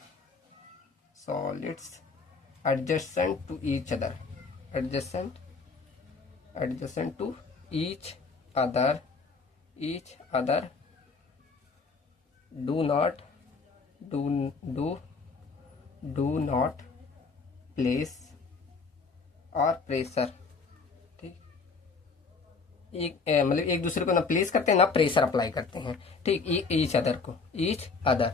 adjacent to each other, do not place और pressure, ठीक, मतलब एक दूसरे को ना प्लेस करते हैं ना प्रेशर अप्लाई करते हैं, ठीक, ईच अदर,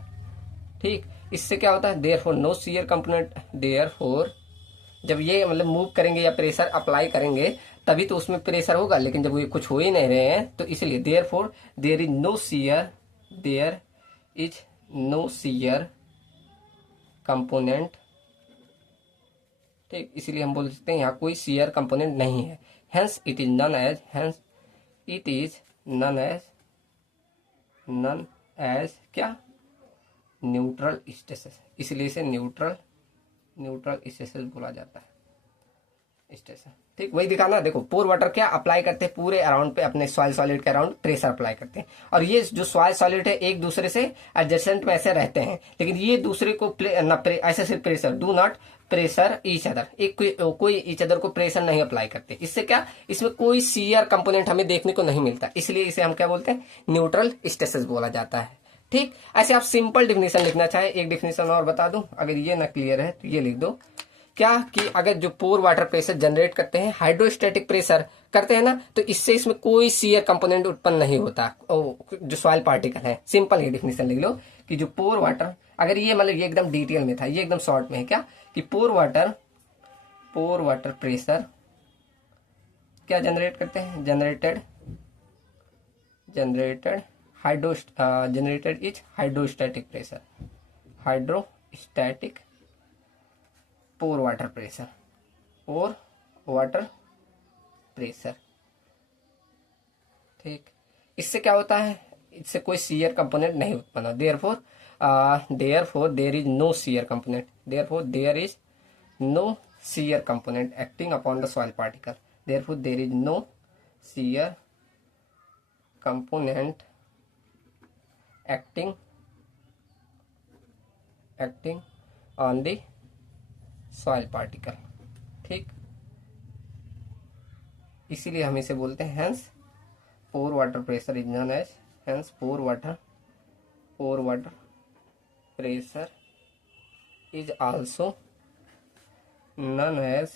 ठीक। इससे क्या होता है, therefore no shear component, therefore जब ये मतलब मूव करेंगे या प्रेशर अप्लाई करेंगे तभी तो उसमें प्रेशर होगा, लेकिन जब ये कुछ हो ही नहीं रहे हैं तो इसलिए therefore there is no shear component, ठीक, इसलिए हम बोल सकते हैं यहाँ कोई शियर कंपोनेंट नहीं है। Hence it is known as क्या, न्यूट्रल स्टेसिस, इसलिए इसे न्यूट्रल स्टेसिस बोला जाता है, स्टेशन। ठीक, वही दिखाना। देखो पोर वाटर क्या अप्लाई करते हैं, पूरे अराउंड पे अपने सॉइल सॉलिड के अराउंड प्रेशर अप्लाई करते हैं, और ये जो सॉइल सॉलिड है एक दूसरे से एडजेसेंट में ऐसे रहते हैं, लेकिन ये दूसरे को ऐसे सिर्फ pressure, do not pressure each other, एक कोई ईच अदर को प्रेशर नहीं अप्लाई करते। इससे क्या, इसमें कोई सीयर कंपोनेंट हमें देखने को नहीं मिलता, इसलिए इसे हम क्या बोलते हैं, न्यूट्रल स्टेसिस बोला जाता है। ठीक, ऐसे आप सिंपल डिफिनेशन लिखना चाहे, एक डिफिनेशन और बता दूं, अगर ये ना क्लियर है तो ये लिख दो, क्या कि अगर जो पोर वाटर प्रेशर जनरेट करते हैं, हाइड्रोस्टैटिक प्रेशर करते हैं ना, तो इससे इसमें कोई सीयर कंपोनेंट उत्पन्न नहीं होता, जो सॉइल पार्टिकल है। सिंपल ये डिफिनेशन लिख लो कि जो पोर वाटर, अगर ये मतलब ये एकदम डिटेल में था, ये एकदम शॉर्ट में है क्या, कि पोर वाटर प्रेशर क्या जनरेट करते हैं, generated is hydrostatic pressure, hydrostatic pore water pressure. ठीक, इससे क्या होता है, इससे कोई सीयर कंपोनेंट नहीं उत्पन्न हो, therefore there is no shear component, therefore there is no shear component acting upon the soil particle, therefore there is no shear component acting on the soil particle. ठीक, इसीलिए हम इसे बोलते हैं hence pore water pressure is known as, hence pore water pressure is also known as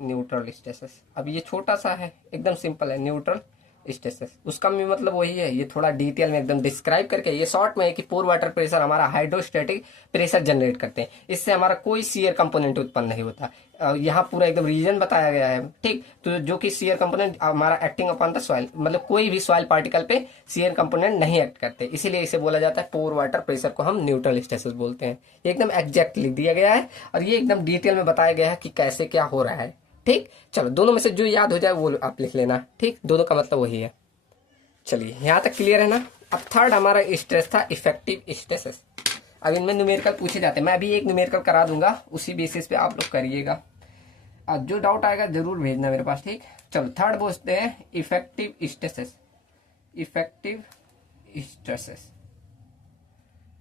neutral stresses. अब ये छोटा सा है, एकदम सिंपल है, न्यूट्रल स्टेसिस, उसका भी मतलब वही है, ये थोड़ा डिटेल में एकदम डिस्क्राइब करके, ये शॉर्ट में है कि पोर वाटर प्रेशर हमारा हाइड्रोस्टैटिक प्रेशर जनरेट करते हैं, इससे हमारा कोई सीयर कंपोनेंट उत्पन्न नहीं होता। यहाँ पूरा एकदम रीजन बताया गया है। ठीक, तो जो कि सीयर कंपोनेंट हमारा एक्टिंग अपॉन द सॉइल, मतलब कोई भी सॉइल पार्टिकल पे सीयर कंपोनेंट नहीं एक्ट करते, इसीलिए इसे बोला जाता है पोर वाटर प्रेशर को हम न्यूट्रल स्टेसिस बोलते हैं। एकदम एग्जैक्ट लिख दिया गया है, और ये एकदम डिटेल में बताया गया है कि कैसे क्या हो रहा है। ठीक, चलो दोनों में से जो याद हो जाए वो आप लिख लेना। ठीक, दोनों का मतलब वही है। चलिए यहाँ तक क्लियर है ना। अब थर्ड हमारा स्ट्रेस था इफेक्टिव स्ट्रेसेस। अब इनमें न्यूमेरिकल पूछे जाते हैं, मैं अभी एक न्यूमेरिकल करा दूंगा, उसी बेसिस पे आप लोग करिएगा। अब जो डाउट आएगा जरूर भेजना मेरे पास। ठीक, चलो थर्ड पूछते हैं इफेक्टिव स्ट्रेसेस।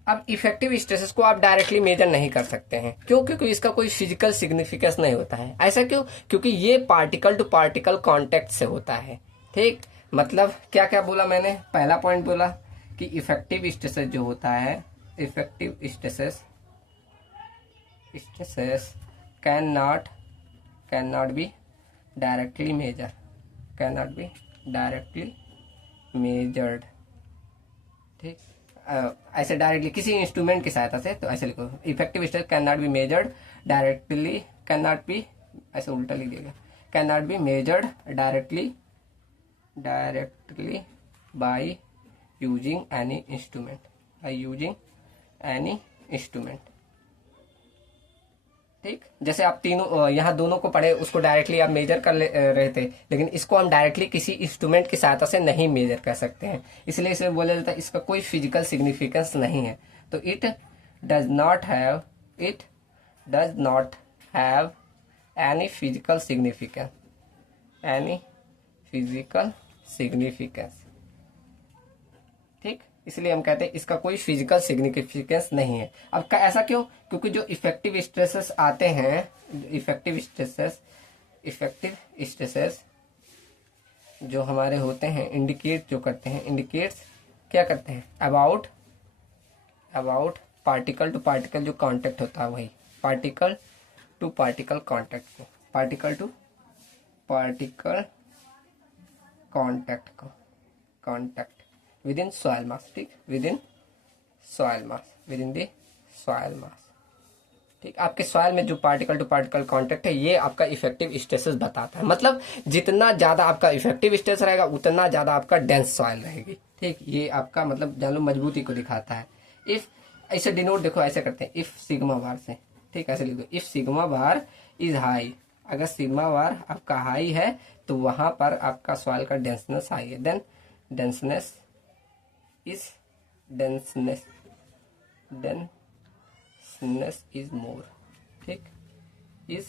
अब इफेक्टिव स्ट्रेसेस को आप डायरेक्टली मेजर नहीं कर सकते हैं, क्यों? क्योंकि इसका कोई फिजिकल सिग्निफिकेंस नहीं होता है। ऐसा क्यों? क्योंकि ये पार्टिकल टू पार्टिकल कांटेक्ट से होता है। ठीक, मतलब क्या क्या बोला मैंने, पहला पॉइंट बोला कि इफेक्टिव स्ट्रेसेस जो होता है, effective stresses can not be directly measured. ठीक, ऐसे डायरेक्टली किसी इंस्ट्रूमेंट की सहायता से, तो ऐसे लिखो effective stress can not be measured directly, can not be, ऐसे उल्टा लिख दिया, can not be measured directly by using any instrument. ठीक, जैसे आप तीनों यहाँ दोनों को पढ़े, उसको डायरेक्टली आप मेजर कर रहे थे, लेकिन इसको हम डायरेक्टली किसी इंस्ट्रूमेंट की सहायता से नहीं मेजर कर सकते हैं, इसलिए इसे बोला जाता है इसका कोई फिजिकल सिग्निफिकेंस नहीं है। तो it does not have any physical significance. ठीक, इसलिए हम कहते हैं इसका कोई फिजिकल सिग्निफिकेंस नहीं है। अब ऐसा क्यों? क्योंकि जो इफेक्टिव स्ट्रेसेस आते हैं, इफेक्टिव स्ट्रेसेस जो हमारे होते हैं, इंडिकेट्स क्या करते हैं, अबाउट पार्टिकल टू पार्टिकल जो कांटेक्ट होता है, वही particle to particle contact within soil mass. ठीक, विदिन द सॉइल मास। ठीक, आपके सॉइल में जो पार्टिकल टू पार्टिकल कांटेक्ट है, ये आपका इफेक्टिव स्ट्रेसेस बताता है। मतलब जितना ज्यादा आपका इफेक्टिव स्ट्रेस रहेगा, उतना ज्यादा आपका डेंस सॉइल रहेगी। ठीक, ये आपका मतलब जान लो मजबूती को दिखाता है। इफ ऐसे डिनोट देखो, ऐसे करते हैं इफ सिग्मा बार से। ठीक, ऐसे लिख दो if sigma bar is high, अगर सिग्मा बार आपका हाई है तो वहां पर आपका सॉइल का डेंसनेस हाई है, देन डेंसनेस इज डेंसनेस, डेंसनेस इज मोर, ठीक, इज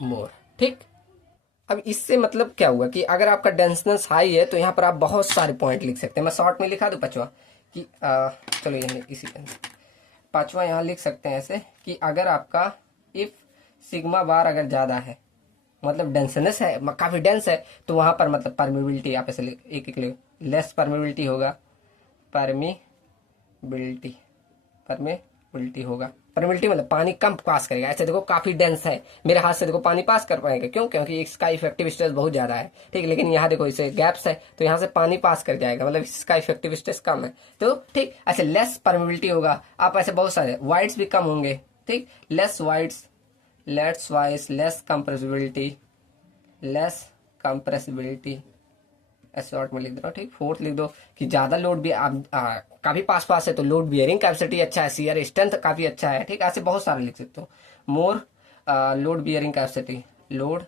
मोर, ठीक। अब इससे मतलब क्या हुआ कि अगर आपका डेंसनेस हाई है तो यहाँ पर आप बहुत सारे पॉइंट लिख सकते हैं। मैं शॉर्ट में लिखा दूं पांचवा कि चलो ये इसी पांचवा यहाँ लिख सकते हैं ऐसे कि अगर आपका इफ सिग्मा बार अगर ज्यादा है, मतलब डेंसनेस है, काफी डेंस है, तो वहां पर मतलब परमिबिलिटी आप ऐसे एक एक लेस परमिबिलिटी होगा, परमिबिलिटी, परमिबिलिटी होगा, परमिबिलिटी मतलब पानी कम पास करेगा। ऐसे देखो काफी डेंस है, मेरे हाथ से देखो पानी पास कर पाएंगे, क्यों? क्योंकि इसका इफेक्टिव स्ट्रेस बहुत ज्यादा है, ठीक। लेकिन यहाँ देखो इसे गैप्स है तो यहाँ से पानी पास कर जाएगा, मतलब इसका इफेक्टिव स्ट्रेस कम है, तो ठीक। ऐसे लेस परमिबिलिटी होगा, आप ऐसे बहुत सारे वाइड्स भी कम होंगे, ठीक। Less wides, let's vice, less compressibility, less compressibility, ऐसे शॉर्ट में लिख दो, ठीक। फोर्थ लिख दो कि ज्यादा लोड भी आप काफी पास पास है तो लोड बियरिंग कैपेसिटी अच्छा है, शियर स्ट्रेंथ काफी अच्छा है, ठीक। ऐसे बहुत सारे लिख सकते हो। More load bearing capacity, load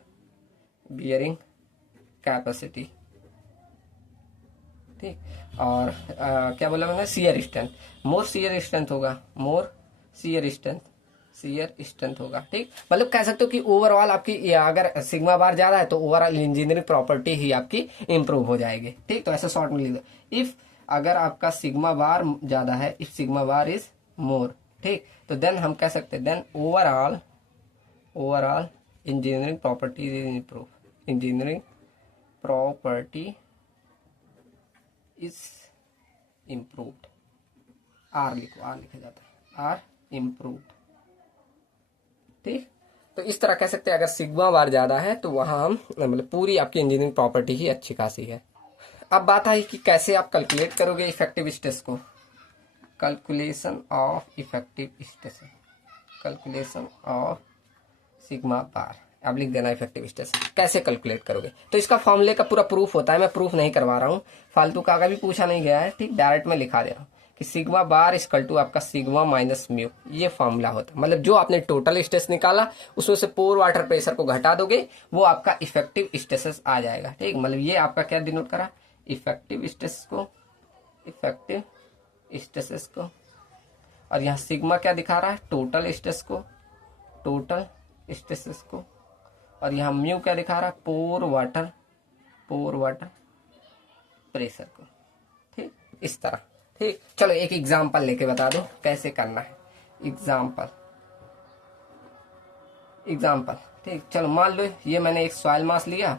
bearing capacity, ठीक। और क्या बोला मैंने, shear strength, more shear strength होगा, more shear strength, shear strength होगा, ठीक। मतलब कह सकते हो कि ओवरऑल आपकी अगर सिग्मा बार ज्यादा है तो ओवरऑल इंजीनियरिंग प्रॉपर्टी ही आपकी इंप्रूव हो जाएगी, ठीक। तो ऐसे शॉर्ट में लिख दो, इफ अगर आपका सिग्मा बार ज्यादा है, if sigma bar is more, ठीक, तो देन हम कह सकते हैं then overall, overall engineering property is improve, engineering property is improved, R लिखो, आर लिखा जाता है, आर इम्प्रूव्ड, ठीक। तो इस तरह कह सकते हैं अगर सिग्मा बार ज्यादा है तो वहां हम मतलब पूरी आपकी इंजीनियरिंग प्रॉपर्टी ही अच्छी खासी है। अब बात आई कि कैसे आप कैलकुलेट करोगे इफेक्टिव स्ट्रेस को, calculation of effective stress, calculation of sigma bar, अब लिख देना इफेक्टिव स्ट्रेस कैसे कैलकुलेट करोगे। तो इसका फॉर्मूले का पूरा प्रूफ होता है, मैं प्रूफ नहीं करवा रहा हूँ, फालतू का भी पूछा नहीं गया है, ठीक। डायरेक्ट में लिखा दे रहा हूँ कि सिग्मा बार इक्वल टू आपका सिग्मा माइनस म्यू, ये फॉर्मूला होता है। मतलब जो आपने टोटल स्ट्रेस निकाला उसमें से पोर वाटर प्रेशर को घटा दोगे वो आपका इफेक्टिव स्ट्रेस आ जाएगा, ठीक। मतलब ये आपका क्या डिनोट करा, इफेक्टिव स्ट्रेस को, इफेक्टिव स्ट्रेसेस को, और यहाँ सिग्मा क्या दिखा रहा है, टोटल स्ट्रेस को, टोटल स्ट्रेसेस को, और यहाँ म्यू क्या दिखा रहा है, पोर वाटर प्रेशर को, ठीक। इस तरह, ठीक। चलो एक एग्जांपल लेके बता दो कैसे करना है, एग्जांपल, एग्जांपल, ठीक। चलो मान लो ये मैंने एक सॉइल मास लिया,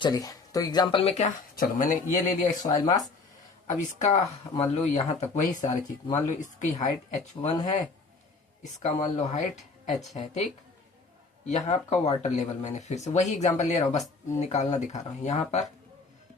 चलिए तो एग्जांपल में क्या, चलो मैंने ये ले लिया एक सॉइल मास। अब इसका मान लो यहाँ तक वही सारी चीज, मान लो इसकी हाइट h1 है, इसका मान लो हाइट h है, ठीक। यहाँ आपका वाटर लेवल मैंने फिर से वही एग्जांपल ले रहा हूँ, बस निकालना दिखा रहा हूँ। यहाँ पर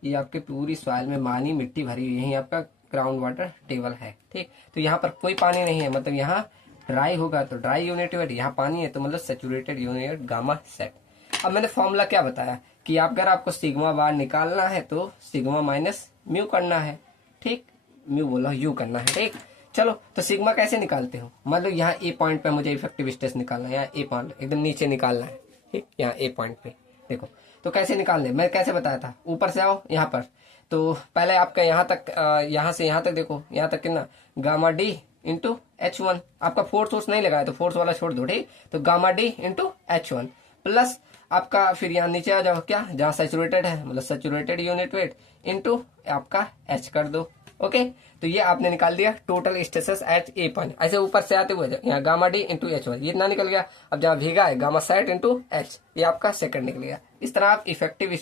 ये आपके पूरी सॉइल में पानी मिट्टी भरी हुई है, यही आपका ग्राउंड वाटर टेबल है, ठीक। तो यहाँ पर कोई पानी नहीं है, मतलब यहाँ ड्राई होगा तो ड्राई यूनिट वेट, यहाँ पानी है तो मतलब सेचुरेटेड यूनिट गामा सेट। अब मैंने फॉर्मूला क्या बताया कि अगर आपको सिग्मा बार निकालना है तो सिग्मा माइनस म्यू करना है, ठीक। म्यू बोला यू करना है, ठीक। चलो तो सिग्मा कैसे निकालते हो, मतलब यहाँ ए पॉइंट पे मुझे इफेक्टिव स्ट्रेस निकालना है, यहाँ ए पॉइंट एकदम नीचे निकालना है, ठीक। यहाँ ए पॉइंट पे देखो तो कैसे निकालने, मैं कैसे बताया था, ऊपर से आओ यहाँ पर, तो पहले आपका यहाँ तक यहाँ से यहाँ तक देखो, यहाँ तक कितना, गामा डी इंटू H1, आपका फोर्स नहीं लगाया तो फोर्स वाला छोड़ दो, ठीक। तो gamma D into H1 plus आपका फिर यहाँ नीचे आ जाओ, क्या जहाँ सेचुरेटेड है मतलब सेचुरेटेड यूनिट वेट इंटू आपका H कर दो, ओके। तो ये आपने निकाल दिया total stresses eight a point. ऐसे ऊपर से आते हुए यहाँ गामा डी इंटू H1 ये इतना निकल गया। अब जहाँ भीगा है गामा सेट इंटू H, ये आपका सेकंड निकल गया। इस तरह आप इफेक्टिव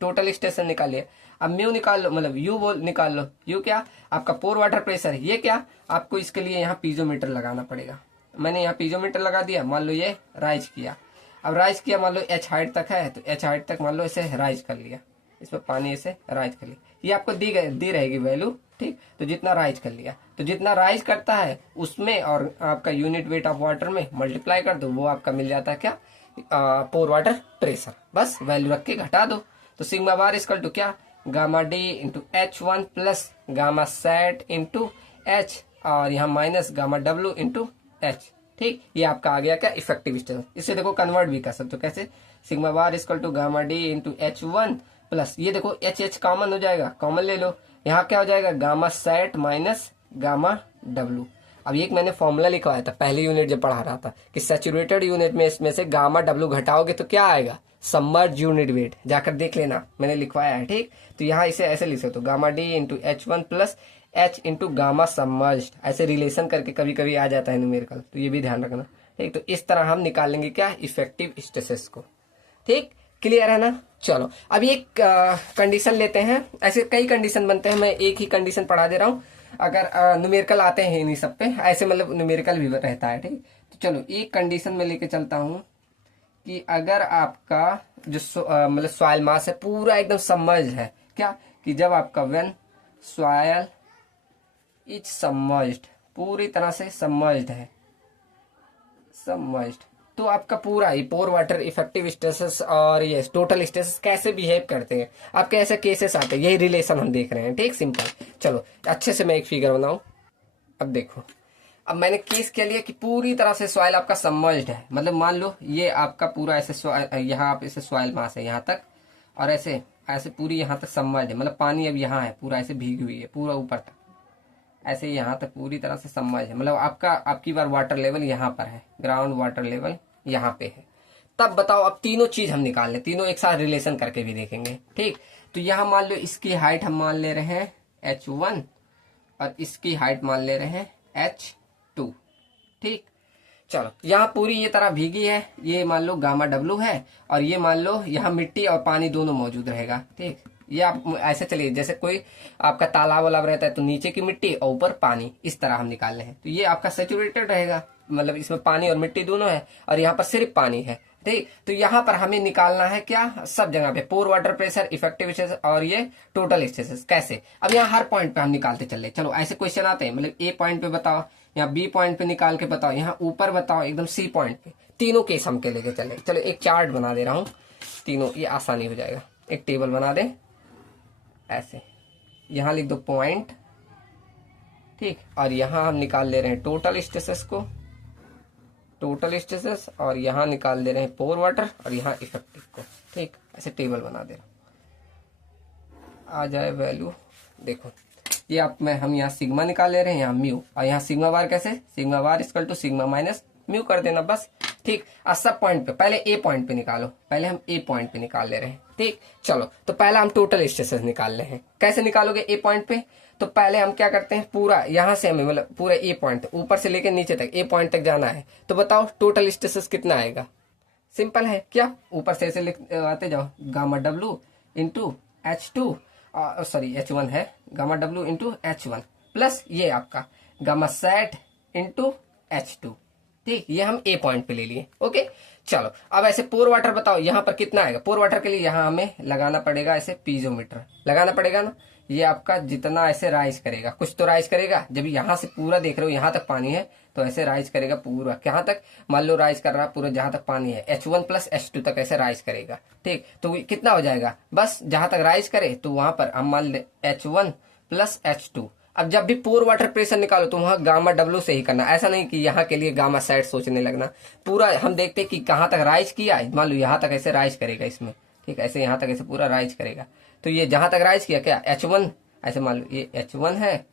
टोटल स्ट्रेस निकालिए। अब म्यू निकाल लो, मतलब यू बोल निकाल लो। यू क्या, आपका पोर वाटर प्रेशर। ये क्या, आपको इसके लिए यहाँ पीजोमीटर लगाना पड़ेगा। मैंने यहाँ पीजोमीटर लगा दिया, मान लो ये राइज किया। अब राइज किया, मान लो H हाइट तक है तो H हाइट तक मान लो इसे राइज कर लिया, इसमें पानी इसे राइज कर लिया। ये आपको दी रहेगी वैल्यू, ठीक। तो जितना राइज कर लिया, तो जितना राइज करता है उसमें और आपका यूनिट वेट ऑफ वाटर में मल्टीप्लाई कर दो, वो आपका मिल जाता है क्या, पोर वाटर प्रेशर। बस वैल्यू रख के घटा दो। तो सिग्मा बार इक्वल टू क्या, gamma D into H1 plus gamma sat into H और यहाँ minus gamma W into H, ठीक, ये आपका आ गया क्या इफेक्टिव स्ट्रेस। इसे देखो कन्वर्ट भी कर सकते हो, कैसे, sigma bar equal to gamma D into H1 plus, ये देखो एच कॉमन हो जाएगा, कॉमन ले लो, यहाँ क्या हो जाएगा gamma sat minus gamma W. अब एक मैंने फॉर्मूला लिखवाया था पहली यूनिट जब पढ़ा रहा था कि सैचुरेटेड यूनिट में इसमें से गामा डब्लू घटाओगे तो क्या आएगा, सबमर्ज यूनिट वेट, जाकर देख लेना, मैंने लिखवाया है। ठीक, तो यहाँ इसे ऐसे लिख सकते हो, gamma D into H1 plus H into gamma submerge, ऐसे रिलेशन करके कभी कभी आ जाता है न्यूमेरिकल, तो ये भी ध्यान रखना। ठीक, तो इस तरह हम निकालेंगे क्या, इफेक्टिव स्ट्रेसेस को। ठीक, क्लियर है ना। चलो अब एक कंडीशन लेते हैं, ऐसे कई कंडीशन बनते हैं, मैं एक ही कंडीशन पढ़ा दे रहा हूँ, अगर न्यूमेरिकल आते हैं नहीं सब पे, ऐसे मतलब न्यूमेरिकल भी रहता है। ठीक, तो चलो एक कंडीशन में लेके चलता हूँ कि अगर आपका जो मतलब सॉइल मास है पूरा एकदम सबमर्ज है, क्या कि जब आपका व्हेन सॉइल इज सबमर्ज्ड, पूरी तरह से सबमर्ज्ड है, सबमर्ज्ड, तो आपका पूरा ही पोर वाटर इफेक्टिव स्ट्रेसेस और ये टोटल स्ट्रेसेस कैसे बिहेव करते हैं, आपके ऐसे केसेस आते हैं, यही रिलेशन हम देख रहे हैं। ठीक, सिंपल। चलो अच्छे से मैं एक फिगर बनाऊं। अब देखो, अब मैंने केस क्या लिया कि पूरी तरह से सॉइल आपका सबमर्ज्ड है, मतलब मान लो ये आपका पूरा ऐसे यहाँ आप इसे सॉइल मास है यहाँ तक, और ऐसे ऐसे पूरी यहाँ तक सबमर्ज्ड है, मतलब पानी अब यहाँ है, पूरा ऐसे भीगी हुई है पूरा ऊपर तक, ऐसे यहाँ तक पूरी तरह से सबमर्ज है, मतलब आपकी बार वाटर लेवल यहाँ पर है, ग्राउंड वाटर लेवल यहाँ पे है। तब बताओ, अब तीनों चीज हम निकाल लें, तीनों एक साथ रिलेशन करके भी देखेंगे। ठीक, तो यहाँ मान लो इसकी हाइट हम मान ले रहे हैं H1 और इसकी हाइट मान ले रहे हैं H2। ठीक, चलो यहाँ पूरी ये तरह भीगी है, ये मान लो गामा डब्लू है, और ये मान लो यहाँ मिट्टी और पानी दोनों मौजूद रहेगा। ठीक, ये आप ऐसे चलिए जैसे कोई आपका तालाब वालाब रहता है तो नीचे की मिट्टी और ऊपर पानी, इस तरह हम निकालने हैं, तो ये आपका सैचुरेटेड रहेगा, मतलब इसमें पानी और मिट्टी दोनों है, और यहाँ पर सिर्फ पानी है। ठीक, तो यहाँ पर हमें निकालना है क्या, सब जगह पे pore water pressure, effective stress और ये टोटल स्ट्रेसेस। कैसे, अब यहाँ हर पॉइंट पे हम निकालते चले, चलो ऐसे क्वेश्चन आते हैं, मतलब ए पॉइंट पे बताओ, यहाँ बी पॉइंट पे निकाल के बताओ, यहाँ ऊपर बताओ एकदम सी पॉइंट पे, तीनों केस हम के लेके चले। चलो एक चार्ट बना दे रहा हूँ तीनों, ये आसानी हो जाएगा, एक टेबल बना दे ऐसे, यहाँ लिख दो पॉइंट। ठीक, और यहाँ हम निकाल ले रहे हैं टोटल स्ट्रेसेस को, टोटल स्ट्रेसेस, और यहाँ निकाल दे रहे हैं पोर वाटर, और यहाँ इफेक्टिव को। ठीक, ऐसे टेबल बना दे रहा हूं, आ जाए वैल्यू, देखो ये हम यहाँ सिग्मा निकाल ले रहे हैं, यहाँ म्यू, और यहाँ सिग्मा बार कैसे, sigma bar equal to sigma minus mu कर देना बस। ठीक, और सब पॉइंट पे पहले ए पॉइंट पे निकालो, पहले हम ए पॉइंट पे निकाल ले रहे हैं। ठीक, चलो तो पहला हम टोटल स्ट्रेसेस निकाल रहे हैं, कैसे निकालोगे ए पॉइंट पे, तो पहले हम क्या करते हैं, पूरा यहाँ से हमें मतलब पूरा ए पॉइंट ऊपर से लेकर नीचे तक ए पॉइंट तक जाना है, तो बताओ टोटल स्ट्रेसेस कितना आएगा, सिंपल है क्या, ऊपर से ऐसे आते जाओ, gamma W into H2, sorry H1 है, gamma W into H1 plus ये आपका गामा सेट इंटू H2। ठीक, ये हम ए पॉइंट पे ले लिए। ओके, चलो अब ऐसे पोर वाटर बताओ यहाँ पर कितना आएगा, पोर वाटर के लिए यहाँ हमें लगाना पड़ेगा ऐसे पीजोमीटर, लगाना पड़ेगा ना, ये आपका जितना ऐसे राइज करेगा, कुछ तो राइज करेगा, जब यहाँ से पूरा देख रहे हो यहाँ तक पानी है तो ऐसे राइज करेगा पूरा, कहाँ तक, मान लो राइज कर रहा है पूरा जहां तक पानी है, H1 प्लस H2 तक ऐसे राइज करेगा। ठीक, तो कितना हो जाएगा, बस जहां तक राइज करे तो वहां पर हम मान ले H1 प्लस H2। अब जब भी पोर वाटर प्रेशर निकालो तो वहां गामा डब्लू से ही करना, ऐसा नहीं कि यहाँ के लिए गामा सेट सोचने लगना, पूरा हम देखते कि कहाँ तक राइज किया, मान लो यहाँ तक ऐसे राइज करेगा इसमें। ठीक, ऐसे यहाँ तक ऐसे पूरा राइज करेगा, तो ये जहां तक राइज किया क्या H1, ऐसे मान लो ये H1 है,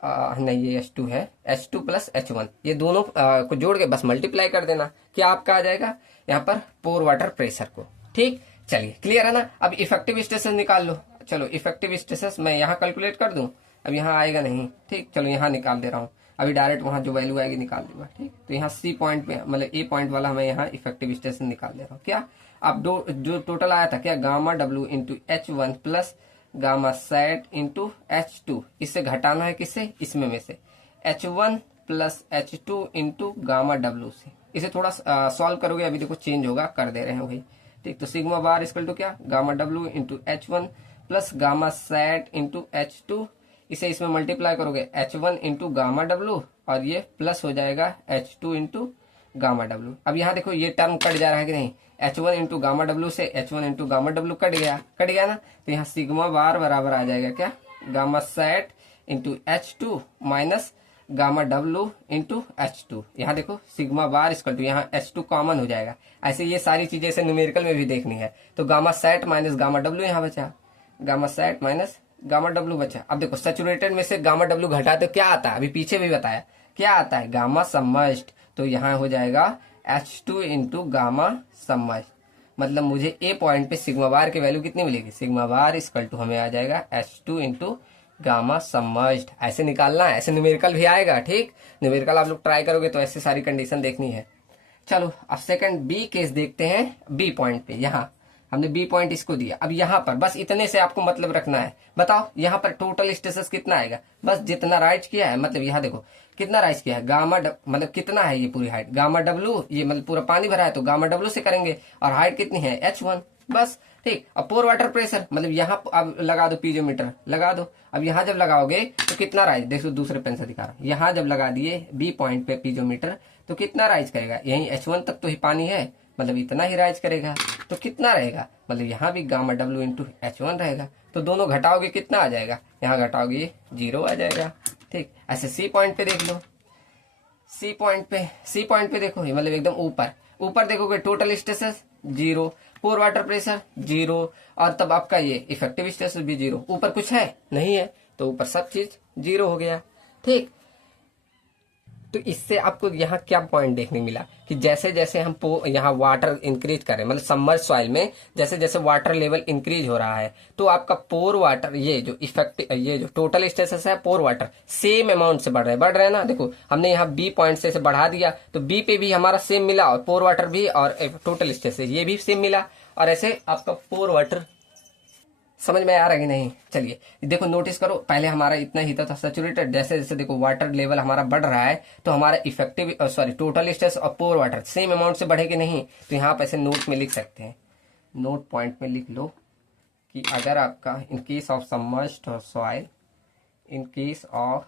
नहीं ये H2 है, H2 प्लस H1, ये दोनों को जोड़ के बस मल्टीप्लाई कर देना, क्या आपका आ जाएगा यहाँ पर पोर वाटर प्रेशर को। ठीक, चलिए क्लियर है ना। अब इफेक्टिव स्ट्रेसेस निकाल लो, चलो इफेक्टिव स्ट्रेसेस मैं यहाँ कैलकुलेट कर दूं, अब यहाँ आएगा नहीं। ठीक, चलो यहाँ निकाल दे रहा हूँ, अभी डायरेक्ट वहां जो वैल्यू आएगी निकाल दूंगा। ठीक, तो यहाँ सी पॉइंट पे मतलब ए पॉइंट वाला मैं यहाँ इफेक्टिव स्ट्रेस निकाल दे रहा हूँ, क्या अब जो टोटल आया था क्या, gamma W into H1 plus gamma sat into H2, इससे घटाना है किससे, इसमें में से H1 plus H2 into gamma W से, इसे थोड़ा सॉल्व करोगे, अभी देखो चेंज होगा, कर दे रहे हैं वही। ठीक, तो सिग्मा बार इक्वल टू क्या, gamma W into H1 plus gamma sat into H2, इसे इसमें मल्टीप्लाई करोगे H1 इंटू गामा डब्ल्यू, और ये प्लस हो जाएगा H2 इंटू गामा डब्ल्यू। अब यहाँ देखो ये टर्म कट जा रहा है कि नहीं, H1 इंटू गामा डब्ल्यू से H1 into gamma W cut गया ना, तो यहाँ सिग्मा बार बराबर आ जाएगा क्या, gamma sat into H2 minus gamma W into H2। यहाँ देखो सिग्मा बार इक्वल टू, यहाँ H2 कॉमन हो जाएगा। ऐसे ये सारी चीजें ऐसे न्यूमेरिकल में भी देखनी है। तो gamma sat minus gamma W यहाँ बचा, gamma sat minus gamma W बचा। अब देखो सैचुरेटेड में से गामा डब्ल्यू घटा तो क्या आता है, अभी पीछे भी बताया क्या आता है, गामा सबमर्ज्ड। तो यहाँ हो जाएगा H2 इंटू गामा सबमर्ज्ड। मतलब मुझे ए पॉइंट पे सिग्मा बार की वैल्यू कितनी मिलेगी, सिग्मा बार इक्वल टू हमें आ जाएगा H2 इंटू गामा सबमर्ज्ड। ऐसे निकालना है, ऐसे न्यूमेरिकल भी आएगा। ठीक, न्यूमेरिकल आप लोग ट्राई करोगे तो ऐसे सारी कंडीशन देखनी है। चलो अब सेकंड बी केस देखते हैं। बी पॉइंट पे यहाँ हमने बी पॉइंट इसको दिया। अब यहाँ पर बस इतने से आपको मतलब रखना है। बताओ यहाँ पर टोटल स्ट्रेसेस कितना आएगा, बस जितना राइज किया है, मतलब यहाँ देखो कितना राइज किया है, मतलब कितना है ये पूरी हाइट, गामा डब्ल्यू, ये मतलब पूरा पानी भरा है तो गामा डब्ल्यू से करेंगे, और हाइट कितनी है H1 बस। ठीक, अब पोर वाटर प्रेशर मतलब यहाँ अब लगा दो, पीजोमीटर लगा दो। अब यहाँ जब लगाओगे तो कितना राइज, देखो दूसरे पेन से दिखा रहा हूँ, यहाँ जब लगा दिए बी पॉइंट पे पीजोमीटर तो कितना राइज करेगा, यही H1 तक तो ही पानी है, मतलब इतना ही राइज करेगा। तो कितना रहेगा, मतलब यहाँ भी गामा डब्ल्यू इंटू H1 रहेगा। तो दोनों घटाओगे कितना आ जाएगा, यहाँ घटाओगे 0 आ जाएगा। ठीक, ऐसे सी पॉइंट पे देख लो, सी पॉइंट पे देखो, मतलब एकदम ऊपर देखोगे टोटल स्ट्रेसेस 0, पोर वाटर प्रेशर 0, और तब आपका ये इफेक्टिव स्ट्रेस भी 0। ऊपर कुछ है नहीं है, तो ऊपर सब चीज 0 हो गया। ठीक, तो इससे आपको यहाँ क्या पॉइंट देखने मिला कि जैसे जैसे हम यहाँ वाटर इंक्रीज कर रहे हैं, मतलब सबमर्ज सॉइल में जैसे जैसे वाटर लेवल इंक्रीज हो रहा है, तो आपका पोर वाटर, ये जो टोटल स्ट्रेसेस है पोर वाटर सेम अमाउंट से बढ़ रहे हैं ना। देखो हमने यहाँ बी पॉइंट से बढ़ा दिया तो बी पे भी हमारा सेम मिला, और पोर वाटर भी, और टोटल स्ट्रेसेस ये भी सेम मिला, और ऐसे आपका पोर वाटर। समझ में आ रहा है कि नहीं, चलिए देखो नोटिस करो, पहले हमारा इतना ही था सैचुरेटेड, जैसे जैसे देखो वाटर लेवल हमारा बढ़ रहा है तो हमारा इफेक्टिव टोटल स्ट्रेस और पोर वाटर सेम अमाउंट से बढ़ेगी नहीं। तो यहाँ पे ऐसे नोट में लिख सकते हैं, नोट पॉइंट में लिख लो कि अगर आपका in case of submerged soil, in case of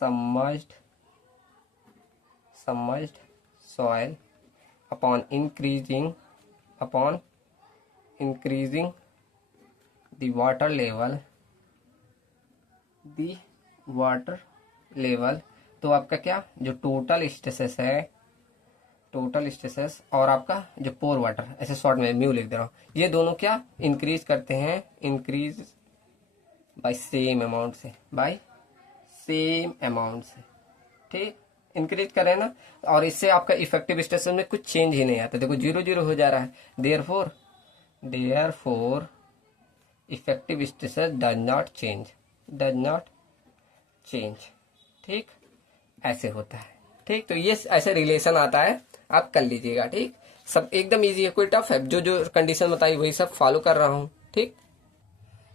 submerged soil upon increasing the water level, तो आपका क्या जो टोटल स्ट्रेसेस और आपका जो पोर वाटर, ऐसे शॉर्ट में म्यू लिख दे रहा हूँ, ये दोनों क्या इंक्रीज करते हैं, इंक्रीज बाय सेम अमाउंट से। ठीक, इंक्रीज करें ना, और इससे आपका इफेक्टिव स्ट्रेस में कुछ चेंज ही नहीं आता। देखो 0 हो जा रहा है, therefore effective stresses does not change. ठीक, ऐसे होता है। ठीक, तो ये ऐसे रिलेशन आता है, आप कर लीजिएगा। ठीक, सब एकदम इजी है, कोई टफ है, जो कंडीशन बताई वही सब फॉलो कर रहा हूँ। ठीक,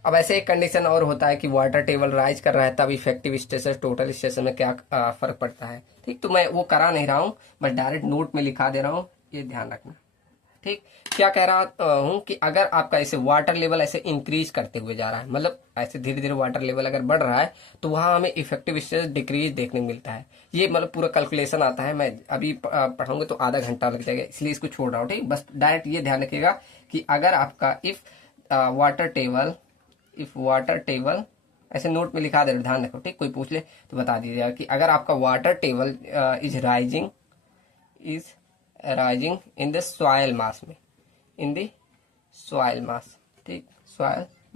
अब ऐसे एक कंडीशन और होता है कि वाटर टेबल राइज कर रहा है, तब इफेक्टिव स्ट्रेसेस टोटल स्ट्रेस में क्या फर्क पड़ता है। ठीक, तो मैं वो करा नहीं रहा हूँ, बस डायरेक्ट नोट में लिखा दे रहा हूँ, ये ध्यान रखना। ठीक, क्या कह रहा हूं कि अगर आपका ऐसे वाटर लेवल ऐसे इंक्रीज करते हुए जा रहा है, मतलब ऐसे धीरे धीरे वाटर लेवल अगर बढ़ रहा है, तो वहां हमें इफेक्टिव स्ट्रेस डिक्रीज देखने को मिलता है। ये मतलब पूरा कैलकुलेशन आता है, मैं अभी पढ़ाऊंगा तो आधा घंटा लग जाएगा, इसलिए इसको छोड़ रहा हूँ। ठीक, बस डायरेक्ट ये ध्यान रखिएगा कि अगर आपका इफ वाटर टेबल ऐसे नोट में लिखा दे, ध्यान रखो। ठीक, कोई पूछ ले तो बता दीजिएगा कि अगर आपका water table is rising in the soil मास में, ठीक, सॉइल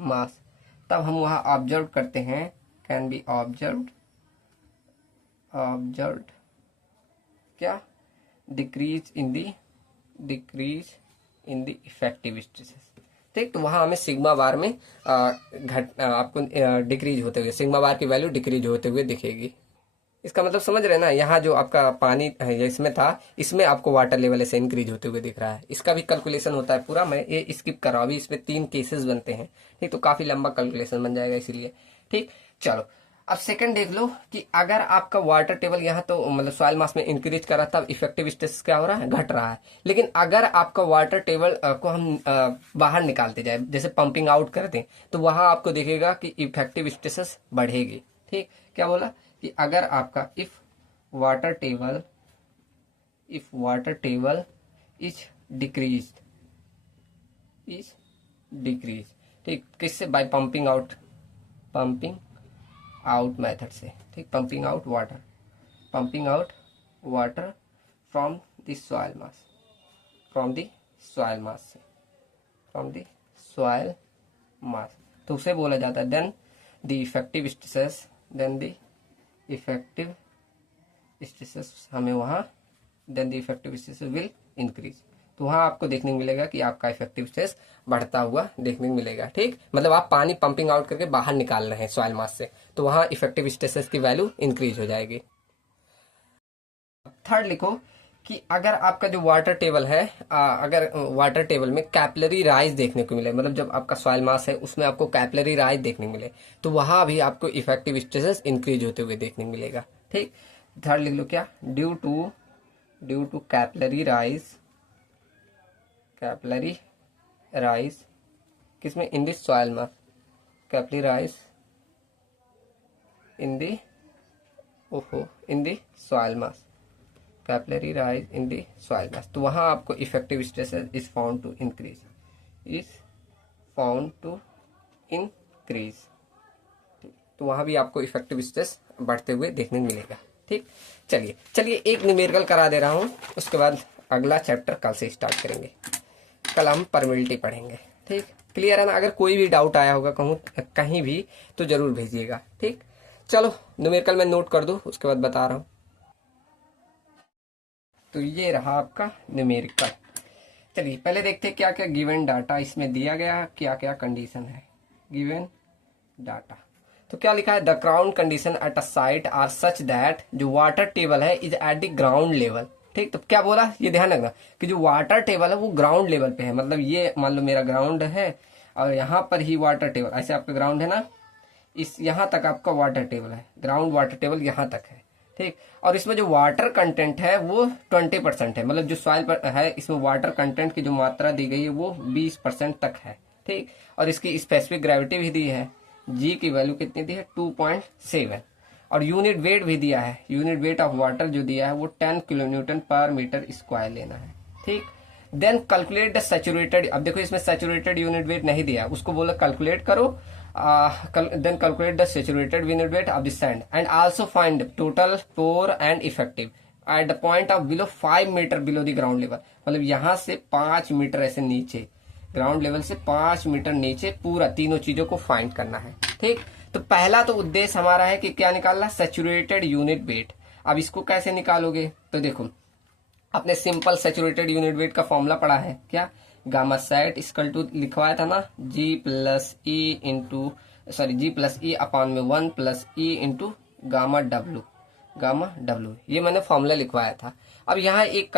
मास, तब हम वहां ऑब्जर्व करते हैं, कैन बी ऑब्जर्व्ड क्या, decrease in the effective stresses. ठीक, तो वहां हमें सिग्मा बार में आपको डिक्रीज होते हुए, सिग्मा बार की वैल्यू डिक्रीज होते हुए दिखेगी। इसका मतलब समझ रहे हैं ना, यहाँ जो आपका पानी इसमें था, इसमें आपको वाटर लेवल ऐसे इंक्रीज होते हुए दिख रहा है। इसका भी कैलकुलेशन होता है पूरा, मैं ये स्किप कर रहा हूँ, अभी इसमें 3 केसेस बनते हैं। ठीक, तो काफी लंबा कैलकुलेशन बन जाएगा इसीलिए। ठीक, चलो अब सेकंड देख लो कि अगर आपका वाटर टेबल यहाँ तो मतलब सॉइल मास में इंक्रीज कर रहा था, इफेक्टिव स्ट्रेस क्या हो रहा है, घट रहा है। लेकिन अगर आपका वाटर टेबल को हम बाहर निकालते जाए, जैसे पंपिंग आउट कर दें, तो वहां आपको देखेगा कि इफेक्टिव स्ट्रेसेस बढ़ेगी। ठीक, क्या बोला कि अगर आपका if water table is decrease, ठीक, किससे, बाय पंपिंग आउट मेथड से, ठीक, pumping out water from the soil mass, from the soil mass, तो उसे बोला जाता है देन द इफेक्टिव स्ट्रेसेस हमें वहां then the effective stress will increase. तो वहां आपको देखने को मिलेगा कि आपका इफेक्टिव स्ट्रेस बढ़ता हुआ देखने को मिलेगा, ठीक, मतलब आप पानी पंपिंग आउट करके बाहर निकाल रहे हैं सॉइल मास से, तो वहां इफेक्टिव स्ट्रेसेस की वैल्यू इंक्रीज हो जाएगी। थर्ड लिखो कि अगर आपका जो वाटर टेबल है, अगर वाटर टेबल में कैपिलरी राइज देखने को मिले, मतलब जब आपका सॉइल मास है उसमें आपको कैपिलरी राइज देखने को मिले, तो वहां भी आपको इफेक्टिव स्ट्रेसेस इंक्रीज होते हुए देखने को मिलेगा, ठीक। थर्ड लिख लो क्या, ड्यू टू कैपिलरी राइज किसमें, in this soil mass, capillary rise in the soil mass, capillary rise in the soil mass, तो वहां आपको effective stresses is found to increase, तो वहां भी आपको इफेक्टिव स्ट्रेस बढ़ते हुए देखने को मिलेगा, ठीक। चलिए एक न्यूमेरिकल करा दे रहा हूं, उसके बाद अगला चैप्टर कल से स्टार्ट करेंगे। कल हम परमिलिटी पढ़ेंगे, ठीक, क्लियर है ना। अगर कोई भी डाउट आया होगा कहीं भी तो जरूर भेजिएगा, ठीक। चलो न्यूमेरिकल में नोट कर दो, उसके बाद बता रहा हूं। तो ये रहा आपका न्यूमेरिकल। चलिए पहले देखते हैं क्या क्या गिवन डाटा इसमें दिया गया, क्या क्या कंडीशन है गिवन डाटा। तो क्या लिखा है, the ground condition at a site are such that, जो वाटर टेबल है is at the ground level, ठीक। तो क्या बोला, ये ध्यान रखना कि जो वाटर टेबल है वो ग्राउंड लेवल पे है, मतलब ये मान लो मेरा ग्राउंड है और यहाँ पर ही वाटर टेबल, ऐसे आपका ग्राउंड है ना, इस यहाँ तक आपका वाटर टेबल है, ग्राउंड वाटर टेबल यहाँ तक है, ठीक। और इसमें जो वाटर कंटेंट है वो 20% है, मतलब जो सॉइल पर है इसमें वाटर कंटेंट की जो मात्रा दी गई है वो 20% तक है, ठीक। और इसकी स्पेसिफिक ग्रेविटी भी दी है, जी की वैल्यू कितनी दी है 2.7, और यूनिट वेट भी दिया है, यूनिट वेट ऑफ वाटर जो दिया है वो 10 किलोन्यूटन पर मीटर स्क्वायर लेना है, ठीक। देन कैलकुलेट द सैचुरेटेड, अब देखो इसमें सैचुरेटेड यूनिट वेट नहीं दिया, उसको बोला कैलकुलेट करो, then calculate the saturated unit weight of the sand and also find total pore and effective at the point of below 5 metre below the ground level, मतलब यहाँ से 5 मीटर ऐसे नीचे, ग्राउंड लेवल से 5 मीटर नीचे पूरा तीनों चीजों को फाइंड करना है, ठीक। तो पहला तो उद्देश्य हमारा है कि क्या निकालना, सैचुरेटेड यूनिट वेट। अब इसको कैसे निकालोगे, तो देखो आपने सिंपल सैचुरेटेड यूनिट वेट का फॉर्मूला पढ़ा है, क्या, गामा सेट इक्वल टू लिखवाया था ना, जी प्लस ई अपॉन में 1 plus E into gamma W, ये मैंने फॉर्मूला लिखवाया था। अब यहाँ एक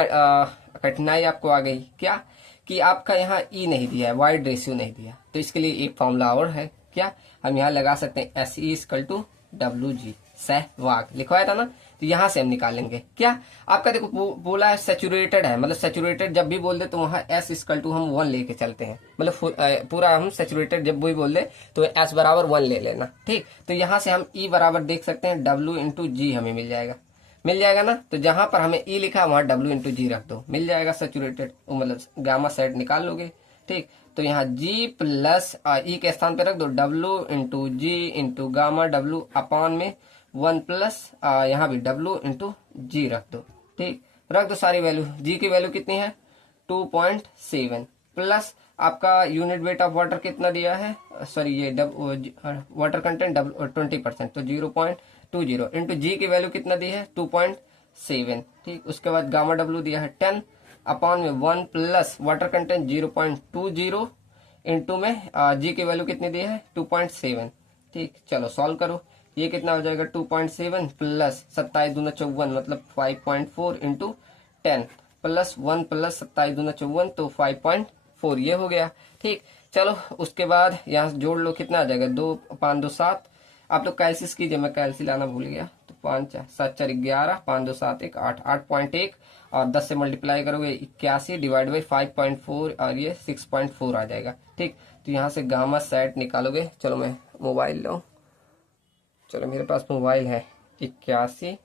कठिनाई आपको आ गई, क्या, कि आपका यहाँ ई नहीं दिया है, वाइड रेशियो नहीं दिया, तो इसके लिए एक फॉर्मूला और है, क्या, हम यहाँ लगा सकते हैं S E equal to W G, Sehwag लिखवाया था ना, तो यहां से हम निकालेंगे, क्या, आपका देखो बोला है सैचुरेटेड है, मतलब सैचुरेटेड जब भी बोल दे तो वहां एस इक्वल टू हम 1 लेके चलते हैं, मतलब पूरा हम सैचुरेटेड जब भी बोल दे तो एस बराबर 1 ले लेना, ठीक। तो यहां से हम ई बराबर देख सकते हैं डब्ल्यू इंटू जी हमें मिल जाएगा ना, तो जहां पर हमें ई लिखा है वहां डब्ल्यू इंटू जी रख दो, मिल जाएगा सैचुरेटेड, मतलब गामा सेट निकाल लोगे, ठीक। तो यहाँ जी प्लस ई के स्थान पे रख दो डब्ल्यू इंटू जी इंटू गामा डब्ल्यू अपॉन में 1 प्लस यहाँ भी डब्ल्यू इंटू जी रख दो, ठीक, रख दो सारी वैल्यू। जी की वैल्यू कितनी है 2.7 प्लस आपका यूनिट वेट ऑफ वाटर कितना दिया है, सॉरी ये वाटर कंटेंट 20%, तो 0.20 इंटू जी की वैल्यू कितना दी है 2.7, ठीक। उसके बाद गामा डब्ल्यू दिया है 10 अपॉन में 1 प्लस वाटर कंटेंट 0.20 इंटू में जी की वैल्यू कितनी दी है 2.7, ठीक। चलो सॉल्व करो, ये कितना हो जाएगा 2.7 प्लस 27 दूना 54 मतलब 5.4 इंटू 10 प्लस 1 प्लस 27 दूना 54 तो 5.4 ये हो गया, ठीक। चलो उसके बाद यहाँ जोड़ लो, कितना आ जाएगा 2 5 2 7, आप तो कैल्सिस कीजिए, मैं कैल्सी लाना भूल गया, तो 5 7 4 11 5 2 7 1 8 8.1 और 10 से मल्टीप्लाई करोगे 81 डिवाइड बाई 5.4 और ये 6.4 आ जाएगा, ठीक। तो यहाँ से गामा सेट निकालोगे, चलो मैं मोबाइल लो, चलो मेरे पास मोबाइल है, 81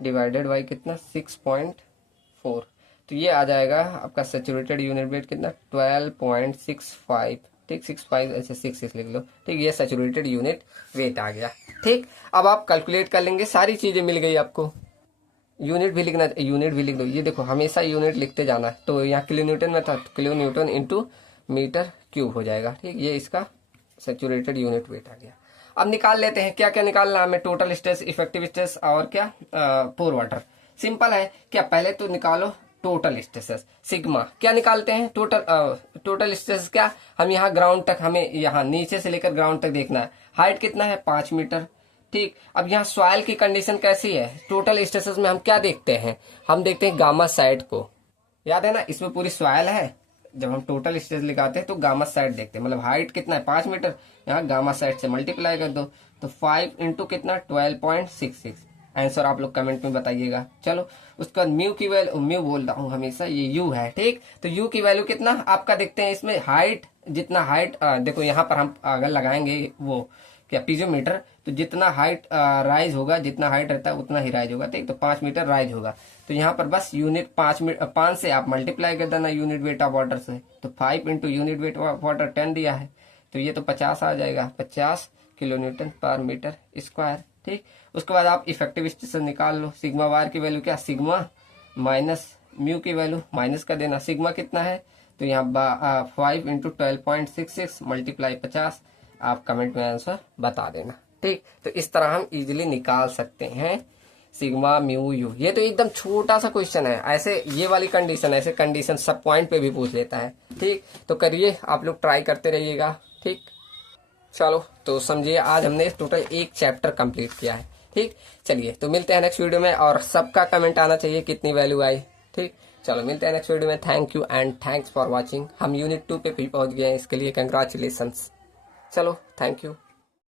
डिवाइडेड बाई कितना 6.4, तो ये आ जाएगा आपका सैचुरेटेड यूनिट वेट कितना 12.65, ठीक, 65 ऐसे 6 लिख लो, ठीक, ये सैचुरेटेड यूनिट वेट आ गया। ठीक, अब आप कैलकुलेट कर लेंगे, सारी चीजें मिल गई आपको। यूनिट भी लिखना, यूनिट भी लिख दो, ये देखो हमेशा यूनिट लिखते जाना है। तो यहाँ किलो न्यूटन में था, तो kilo newton into metre cube हो जाएगा। ठीक, ये इसका सैचुरेटेड यूनिट वेट आ गया। अब निकाल लेते हैं, क्या क्या निकालना है हमें, टोटल स्ट्रेस, इफेक्टिव स्ट्रेस और क्या पोर वाटर। सिंपल है क्या, पहले तो निकालो टोटल स्ट्रेसेस सिग्मा। क्या निकालते हैं, टोटल स्ट्रेस क्या, हम यहाँ ग्राउंड तक, हमें यहाँ नीचे से लेकर ग्राउंड तक देखना है। हाइट कितना है, 5 मीटर। ठीक, अब यहाँ सॉइल की कंडीशन कैसी है, टोटल स्ट्रेसेस में हम क्या देखते हैं, हम देखते हैं गामा साइड को, याद है ना, इसमें पूरी सॉइल है। जब हम टोटल स्ट्रेस लिखाते हैं तो गामा साइड देखते हैं, मतलब हाइट कितना है 5 मीटर, यहाँ गामा साइड से मल्टीप्लाई कर दो, तो 5 इंटू कितना 12.66। आंसर आप लोग कमेंट में बताइएगा। चलो, उसके बाद म्यू की वैल्यू, म्यू बोल रहा हूँ हमेशा, ये यू है। ठीक, तो यू की वैल्यू कितना आपका देखते हैं, इसमें हाइट, जितना हाइट देखो यहाँ पर हम अगर लगाएंगे वो क्या पीजोमीटर, तो जितना हाइट राइज होगा, जितना हाइट रहता है उतना ही राइज होगा। ठीक, तो 5 मीटर राइज होगा, तो यहाँ पर बस यूनिट 5 से आप मल्टीप्लाई कर देना यूनिट वेट ऑफ वाटर से, तो 5 into unit weight of water 10 दिया है, तो ये तो 50 आ जाएगा, 50 किलो न्यूटन पर मीटर स्क्वायर। ठीक, उसके बाद आप इफेक्टिव स्ट्रेस निकाल लो, सिग्मा वार की वैल्यू क्या, सिग्मा माइनस म्यू की वैल्यू माइनस कर देना, सिग्मा कितना है, तो यहाँ 5 इंटू 12.66 मल्टीप्लाई 50, आप कमेंट में आंसर बता देना। ठीक, तो इस तरह हम इजीली निकाल सकते हैं सिग्मा म्यू यू। ये तो एकदम छोटा सा क्वेश्चन है, ऐसे ये वाली कंडीशन, ऐसे कंडीशन सब पॉइंट पे भी पूछ लेता है। ठीक, तो करिए, आप लोग ट्राई करते रहिएगा। ठीक, चलो तो समझिए, आज हमने टोटल एक चैप्टर कंप्लीट किया है। ठीक, चलिए तो मिलते हैं नेक्स्ट वीडियो में, और सबका कमेंट आना चाहिए कितनी वैल्यू आई। ठीक, चलो मिलते हैं नेक्स्ट वीडियो में। Thank you and thanks for watching. हम यूनिट 2 पे भी पहुंच गए हैं, इसके लिए कंग्रेचुलेशंस। चलो, थैंक यू।